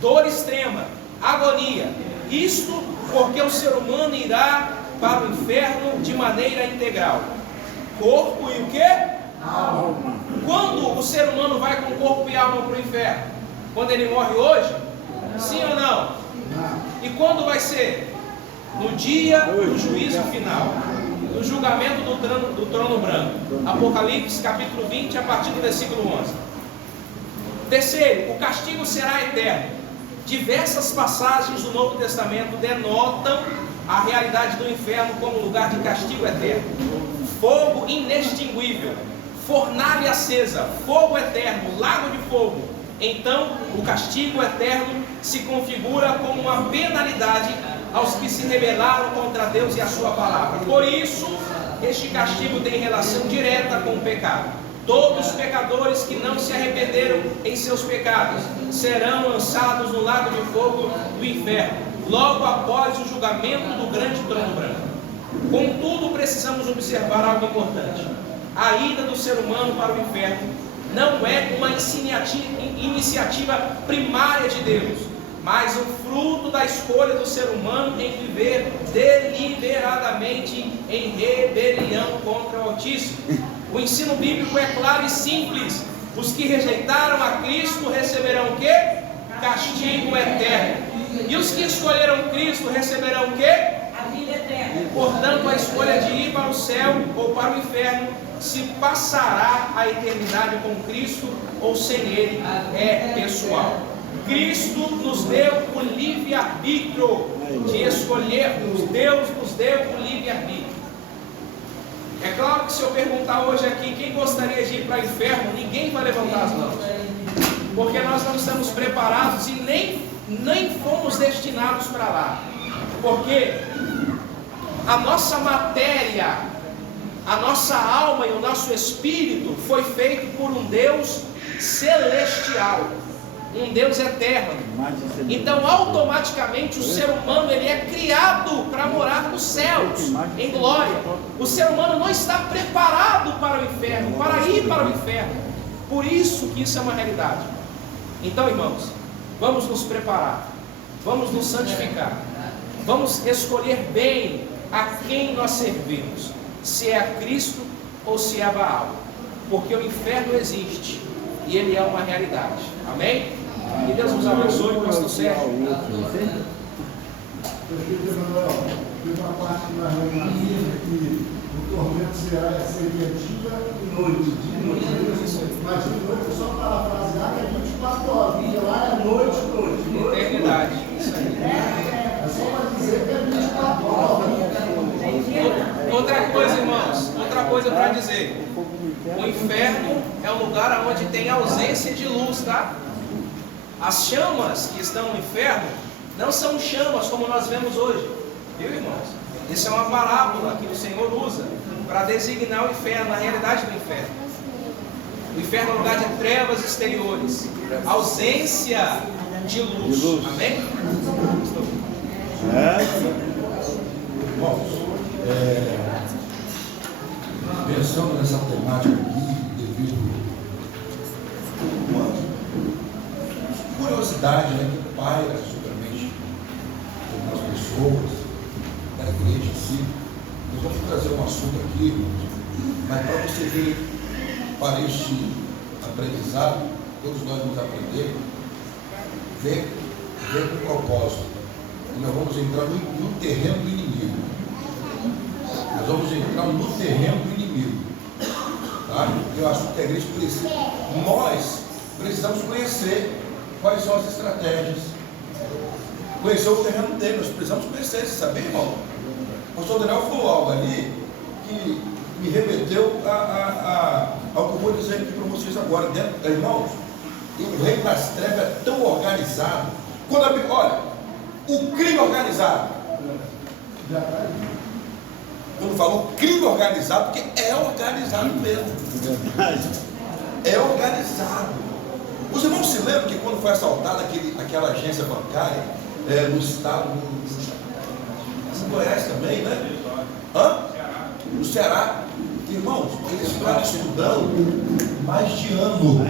dor extrema, agonia. Isto porque o ser humano irá para o inferno de maneira integral. Corpo e o quê? Alma. Quando o ser humano vai com corpo e alma para o inferno? Quando ele morre hoje? Sim ou não? E quando vai ser? No dia do juízo final, no julgamento do trono branco. Apocalipse capítulo 20, a partir do versículo 11. Terceiro, o castigo será eterno. Diversas passagens do Novo Testamento denotam a realidade do inferno como lugar de castigo eterno. Fogo inextinguível, fornalha acesa, fogo eterno, lago de fogo. Então, o castigo eterno se configura como uma penalidade aos que se rebelaram contra Deus e a sua palavra. Por isso, este castigo tem relação direta com o pecado. Todos os pecadores que não se arrependeram em seus pecados serão lançados no lago de fogo do inferno, logo após o julgamento do grande trono branco. Contudo, precisamos observar algo importante. A ida do ser humano para o inferno não é uma iniciativa primária de Deus, mas o fruto da escolha do ser humano em viver deliberadamente em rebelião contra o Altíssimo. O ensino bíblico é claro e simples: os que rejeitaram a Cristo receberão o quê? Castigo eterno. E os que escolheram Cristo receberão o quê? A vida eterna. Portanto, a escolha de ir para o céu ou para o inferno se passará a eternidade com Cristo ou sem Ele é pessoal. Cristo nos deu o livre-arbítrio de escolhermos. Deus nos deu o livre-arbítrio. É claro que se eu perguntar hoje aqui quem gostaria de ir para o inferno, ninguém vai levantar as mãos, porque nós não estamos preparados e nem fomos destinados para lá, porque a nossa matéria, a nossa alma e o nosso espírito foi feito por um Deus celestial, um Deus eterno. Então automaticamente o ser humano ele é criado para morar nos céus, em glória. O ser humano não está preparado para o inferno, para ir para o inferno. Por isso que isso é uma realidade. Então, irmãos, vamos nos preparar, vamos nos santificar, vamos escolher bem a quem nós servimos, se é a Cristo ou se é a Baal, porque o inferno existe e ele é uma realidade. Amém? Que Deus nos abençoe, pastor Sérgio. Teve uma parte que nós vimos que o tormento seria dia e noite. Mas de noite é só parafrasear que é 24 horas, porque lá é noite. Eternidade. Isso aí. É só para dizer que é 24 dizer? O inferno é um lugar onde tem ausência de luz, tá? As chamas que estão no inferno não são chamas como nós vemos hoje, viu, irmãos? Isso é uma parábola que o Senhor usa para designar o inferno, a realidade do inferno. O inferno é um lugar de trevas exteriores, ausência de luz. Amém? Irmãos, pensando nessa temática aqui, devido a uma curiosidade, né, que paira sobre a mente de algumas pessoas, da igreja em si, nós vamos trazer um assunto aqui, irmãos, mas para você ver, para este aprendizado, todos nós vamos aprender, ver com propósito. E nós vamos entrar no terreno do inimigo. Nós vamos entrar no terreno do inimigo. Tá? Eu acho que a igreja precisa. Nós precisamos conhecer quais são as estratégias. Conhecer o terreno dele. Nós precisamos conhecer, você sabe, irmão? O pastor Daniel falou algo ali que me remeteu ao que eu vou dizer aqui para vocês agora. Irmãos, o reino das trevas é tão organizado. Quando a Bíblia, olha, o crime organizado. Quando falou crime organizado, porque é organizado mesmo. É organizado. Os irmãos se lembram que quando foi assaltada aquela agência bancária no estado, no Goiás também, né? No Ceará. Irmãos, eles ficaram estudando mais de ano.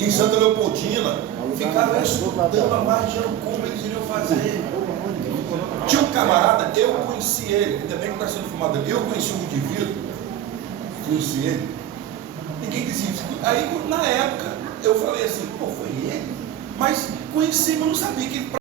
Em Santa Leopoldina, ficaram estudando há mais de ano como eles iriam fazer. Tinha um camarada, eu conheci ele, ainda bem que está sendo filmado ali, eu conheci um indivíduo, conheci ele. Ninguém dizia isso. Aí, na época, eu falei assim, pô, foi ele? Mas conheci, mas não sabia que